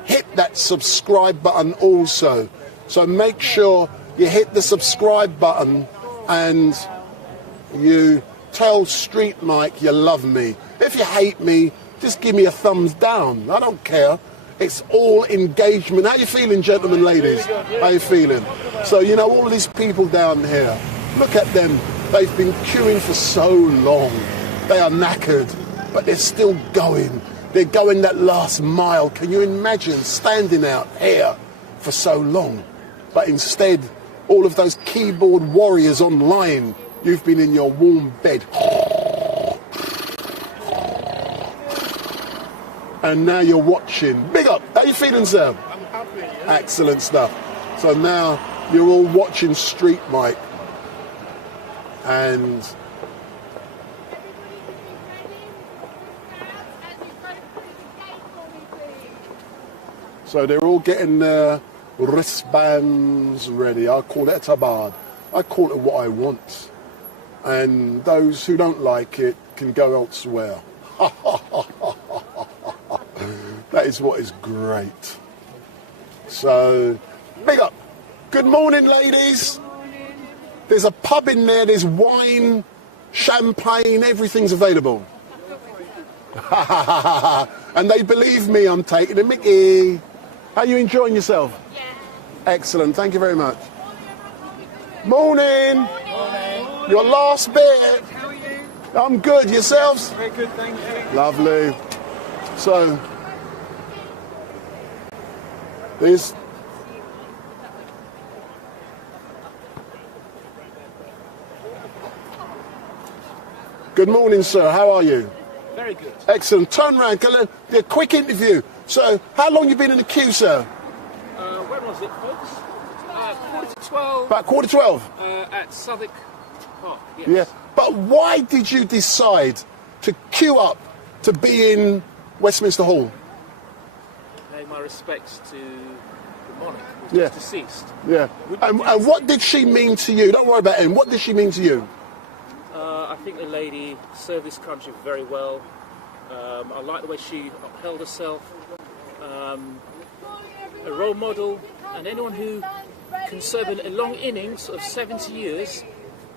hit that subscribe button also. So make sure you hit the subscribe button and you tell StreetMic you love me. If you hate me, just give me a thumbs down. I don't care. It's all engagement. How you feeling, gentlemen, ladies? How you feeling? So, you know, all of these people down here, look at them. They've been queuing for so long. They are knackered, but they're still going. They're going that last mile. Can you imagine standing out here for so long? But instead, all of those keyboard warriors online, you've been in your warm bed. And now you're watching. Big up. How you feeling, sir? I'm happy. Yeah. Excellent stuff. So now you're all watching StreetMic. And so they're all getting their wristbands ready. I call it a tabard. I call it what I want. And those who don't like it can go elsewhere. That is what is great. So, big up. Good morning, ladies. There's a pub in there, there's wine, champagne, everything's available. And they believe me, I'm taking a mickey. How are you enjoying yourself? Yeah. Excellent, thank you very much. Morning. Morning. Your last bit. How are you? I'm good, yourselves? Very good, thank you. Lovely. So, there's... Good morning, sir. How are you? Very good. Excellent. Turn round. A quick interview. So, how long you been in the queue, sir? When was it, folks? 12. About 12:15. At Southwark Park. Yes. Yeah. But But why did you decide to queue up to be in Westminster Hall? Pay my respects to the monarch, who Yeah. is deceased. Yeah. And what did she mean to you? Don't worry about him. What did she mean to you? I think the lady served this country very well. I like the way she upheld herself. A role model, and anyone who can serve a long innings of 70 years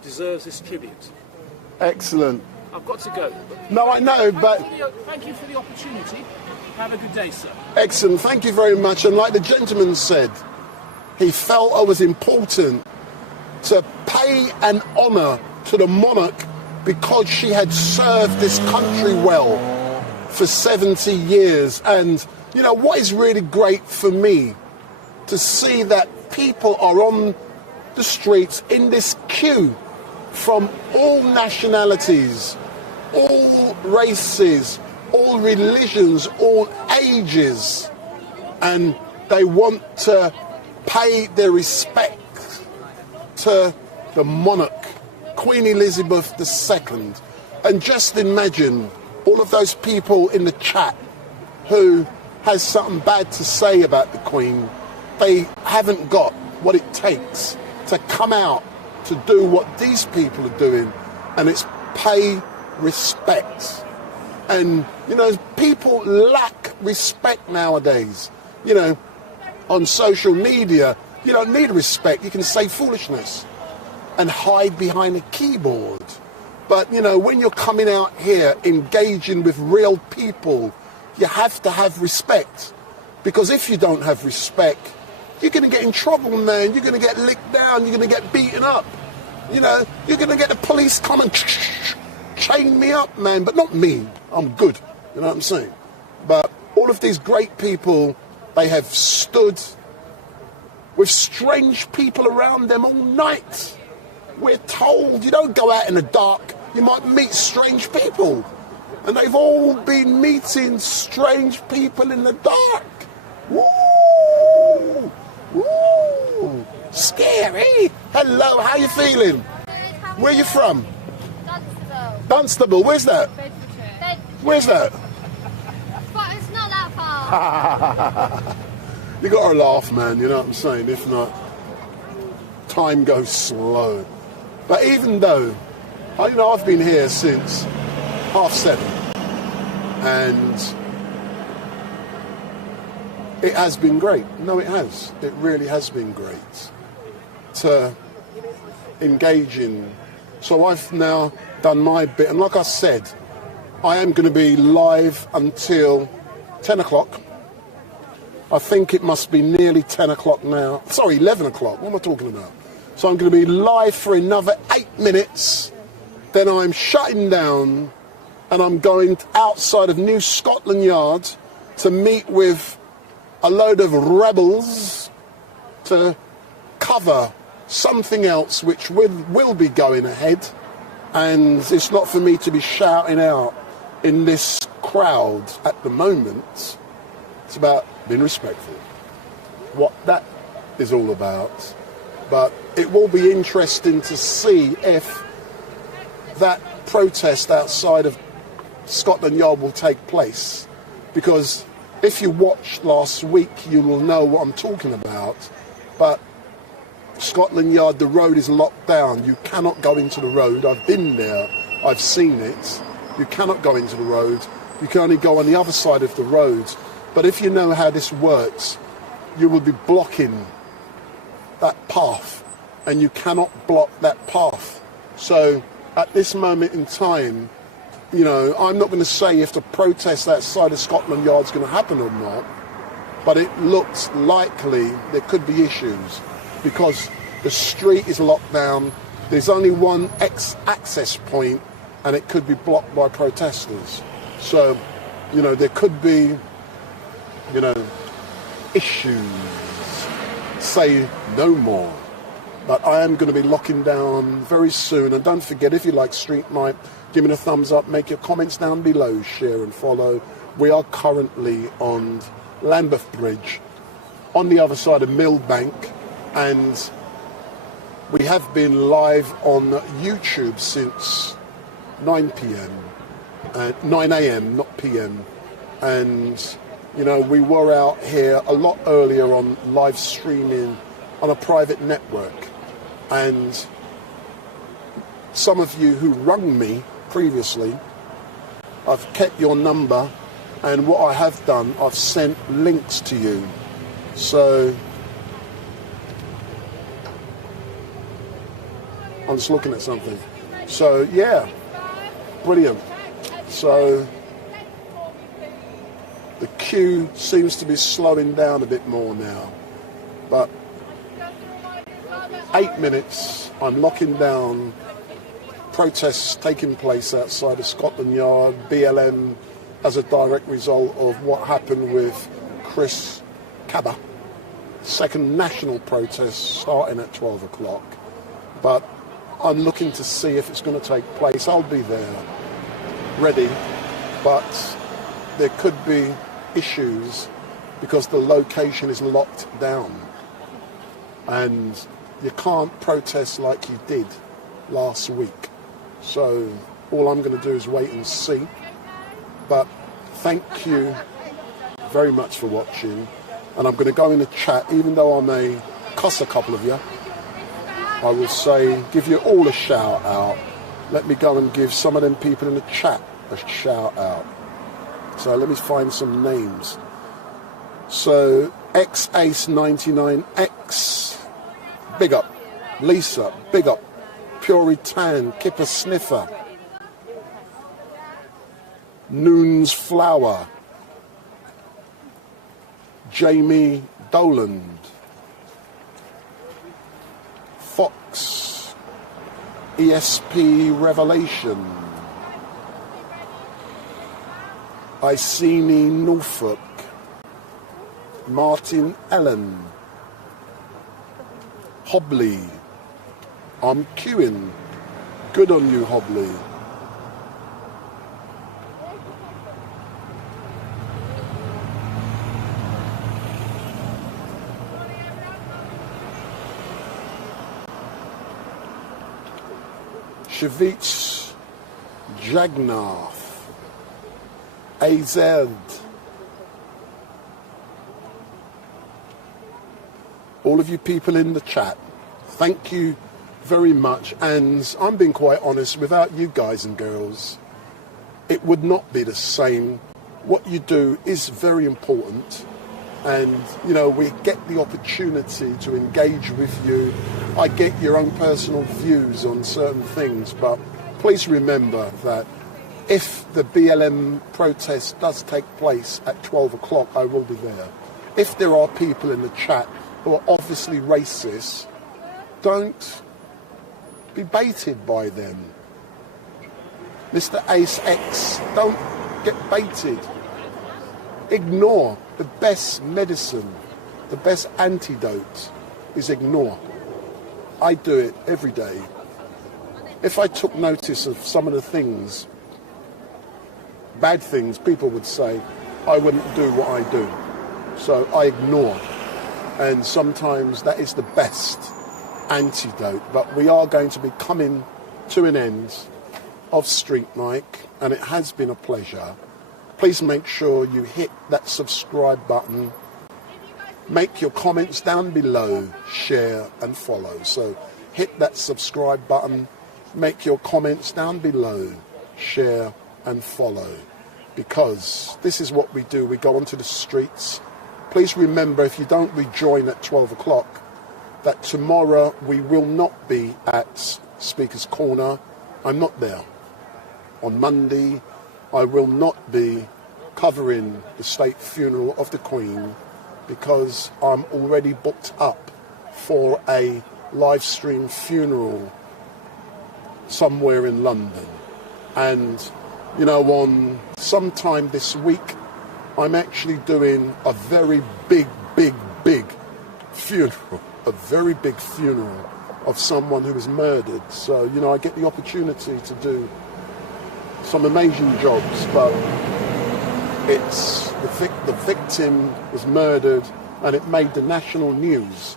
deserves this tribute. Excellent. I've got to go. No, I know, but... Thank you for the opportunity. Have a good day, sir. Excellent. Thank you very much. And like the gentleman said, he felt it was important to pay an honour to the monarch because she had served this country well for 70 years. And, you know, what is really great for me to see that people are on the streets in this queue from all nationalities, all races, all religions, all ages, and they want to pay their respect to the monarch, Queen Elizabeth II. And just imagine all of those people in the chat who has something bad to say about the Queen. They haven't got what it takes to come out to do what these people are doing, and it's pay respect. And, you know, people lack respect nowadays. You know, on social media, you don't need respect. You can say foolishness and hide behind a keyboard. But, you know, when you're coming out here engaging with real people, you have to have respect. Because if you don't have respect, you're going to get in trouble, man. You're going to get licked down. You're going to get beaten up. You know, you're going to get the police come and chain me up, man. But not me. I'm good. You know what I'm saying? But all of these great people, they have stood with strange people around them all night. We're told you don't go out in the dark. You might meet strange people. And they've all been meeting strange people in the dark. Woo! Woo! Scary. Hello, how you feeling? Where you from? Dunstable. Dunstable, where's that? Bedfordshire. Where's that? But it's not that far. You gotta laugh, man, you know what I'm saying? If not, time goes slow. But even though, you know, I've been here since 7:30, and it has been great. No, it has. It really has been great to engage in. So I've now done my bit, and like I said, I am going to be live until 10 o'clock. I think it must be nearly 10 o'clock now. Sorry, 11 o'clock. What am I talking about? So I'm going to be live for another 8 minutes. Then I'm shutting down, and I'm going outside of New Scotland Yard to meet with a load of rebels to cover something else which will be going ahead. And it's not for me to be shouting out in this crowd at the moment. It's about being respectful. What that is all about. But it will be interesting to see if that protest outside of Scotland Yard will take place. Because if you watched last week, you will know what I'm talking about. But Scotland Yard, the road is locked down. You cannot go into the road. I've been there. I've seen it. You cannot go into the road. You can only go on the other side of the road. But if you know how this works, you will be blocking that path, and you cannot block that path. So at this moment in time, you know, I'm not going to say if the protest outside of Scotland Yard is going to happen or not, but it looks likely there could be issues because the street is locked down. There's only one access point, and it could be blocked by protesters. So, you know, there could be, you know, issues. Say no more. But I am going to be locking down very soon. And don't forget, if you like StreetMic, give me a thumbs up, make your comments down below, share and follow. We are currently on Lambeth Bridge, on the other side of Millbank, and we have been live on YouTube since 9 p.m. 9 a.m., not p.m. And, you know, we were out here a lot earlier on live streaming on a private network. And some of you who rung me previously, I've kept your number, and what I have done, I've sent links to you. So I'm just looking at something. So yeah, brilliant. So the queue seems to be slowing down a bit more now, but 8 minutes, I'm locking down protests taking place outside of Scotland Yard, BLM, as a direct result of what happened with Chris Cabba. Second national protest starting at 12 o'clock. But I'm looking to see if it's going to take place. I'll be there, ready, but there could be issues because the location is locked down. And you can't protest like you did last week. So all I'm going to do is wait and see. But thank you very much for watching. And I'm going to go in the chat, even though I may cuss a couple of you. I will say, give you all a shout out. Let me go and give some of them people in the chat a shout out. So let me find some names. So XAce99X, big up. Lisa, big up. Puritan, Kipper Sniffer, Noon's Flower, Jamie Doland, Fox, ESP Revelation, Iceni Norfolk, Martin Ellen, Hobley, I'm queuing. Good on you, Hobley. Shavich Jagnath, AZ, all of you people in the chat, thank you very much. And I'm being quite honest, without you guys and girls, it would not be the same. What you do is very important. And, you know, we get the opportunity to engage with you. I get your own personal views on certain things, but please remember that if the BLM protest does take place at 12 o'clock, I will be there. If there are people in the chat who are obviously racist, don't be baited by them. Mr. Ace X, don't get baited. Ignore. The best medicine, the best antidote is ignore. I do it every day. If I took notice of some of the things, bad things, people would say, I wouldn't do what I do. So I ignore. And sometimes that is the best antidote. But we are going to be coming to an end of StreetMic, and it has been a pleasure. Please make sure you hit that subscribe button. Make your comments down below, share and follow. So hit that subscribe button, make your comments down below, share and follow. Because this is what we do. We go onto the streets. Please remember, if you don't rejoin at 12 o'clock, that tomorrow we will not be at Speaker's Corner. I'm not there. On Monday, I will not be covering the state funeral of the Queen because I'm already booked up for a live stream funeral somewhere in London. And, you know, on sometime this week, I'm actually doing a very big funeral, a very big funeral of someone who was murdered. So, you know, I get the opportunity to do some amazing jobs, but it's the victim was murdered and it made the national news,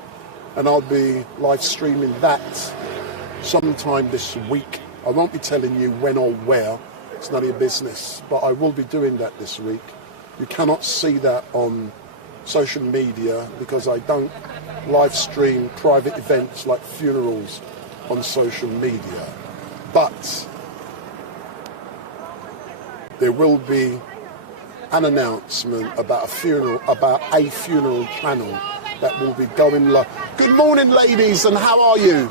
and I'll be live streaming that sometime this week. I won't be telling you when or where. It's none of your business. But I will be doing that this week. You cannot see that on social media because I don't live stream private events like funerals on social media. But there will be an announcement about a funeral channel that will be going live. Good morning, ladies, and how are you?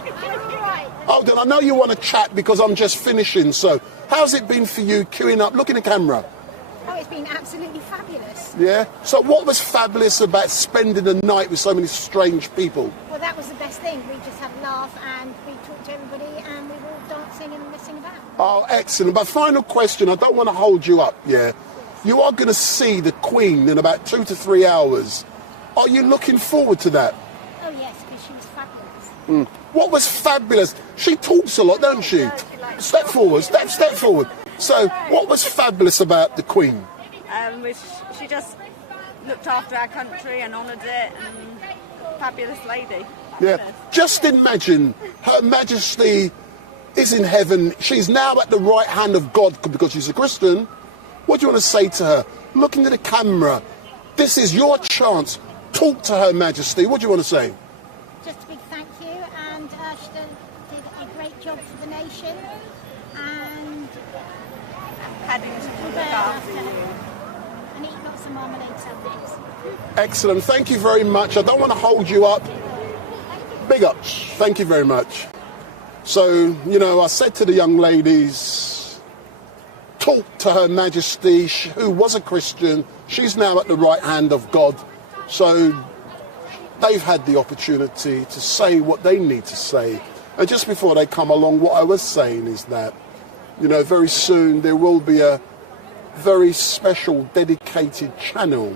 Hold on, I know you want to chat because I'm just finishing, so how's it been for you queuing up? Look in the camera. Oh, it's been absolutely fabulous. Yeah? So what was fabulous about spending the night with so many strange people? Well, that was the best thing. We just had a laugh and we talked to everybody and we were all dancing and messing about. Oh, excellent. But final question, I don't want to hold you up, yeah? You are going to see the Queen in about 2 to 3 hours. Are you looking forward to that? Oh, yes, because she was fabulous. What was fabulous? She talks a lot, don't she? Step forward, step forward. So, what was fabulous about the Queen? She just looked after our country and honoured it, and fabulous lady. Fabulous. Yeah, just imagine Her Majesty is in heaven. She's now at the right hand of God because she's a Christian. What do you want to say to her? Look into the camera. This is your chance. Talk to Her Majesty. What do you want to say? Just a big thank you, and she did a great job for the nation, and look after you. And eat lots of marmalade sandwiches. Excellent. Thank you very much. I don't want to hold you up. Big ups. Thank you very much. So, I said to the young ladies, talk to Her Majesty, who was a Christian. She's now at the right hand of God. So they've had the opportunity to say what they need to say. And just before they come along, what I was saying is that, very soon there will be a very special dedicated channel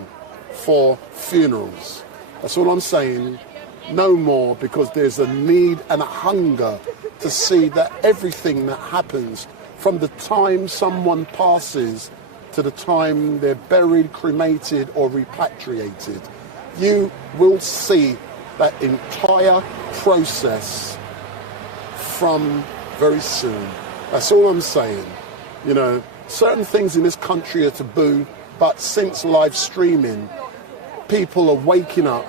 for funerals. That's all I'm saying. No more, because there's a need and a hunger to see that everything that happens from the time someone passes to the time they're buried, cremated or repatriated, you will see that entire process from very soon. That's all I'm saying. Certain things in this country are taboo, but since live streaming, people are waking up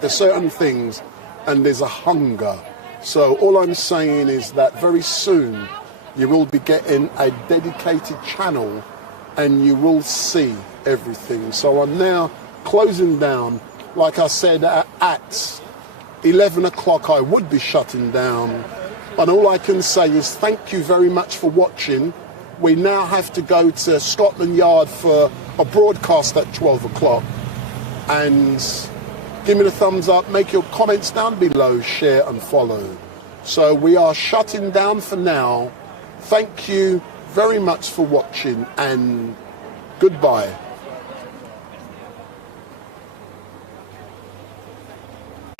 to certain things and there's a hunger. So all I'm saying is that very soon you will be getting a dedicated channel and you will see everything. So I'm now closing down. Like I said, at 11 o'clock I would be shutting down. And all I can say is thank you very much for watching. We now have to go to Scotland Yard for a broadcast at 12 o'clock. And give me the thumbs up, make your comments down below, share and follow. So we are shutting down for now. Thank you very much for watching and goodbye.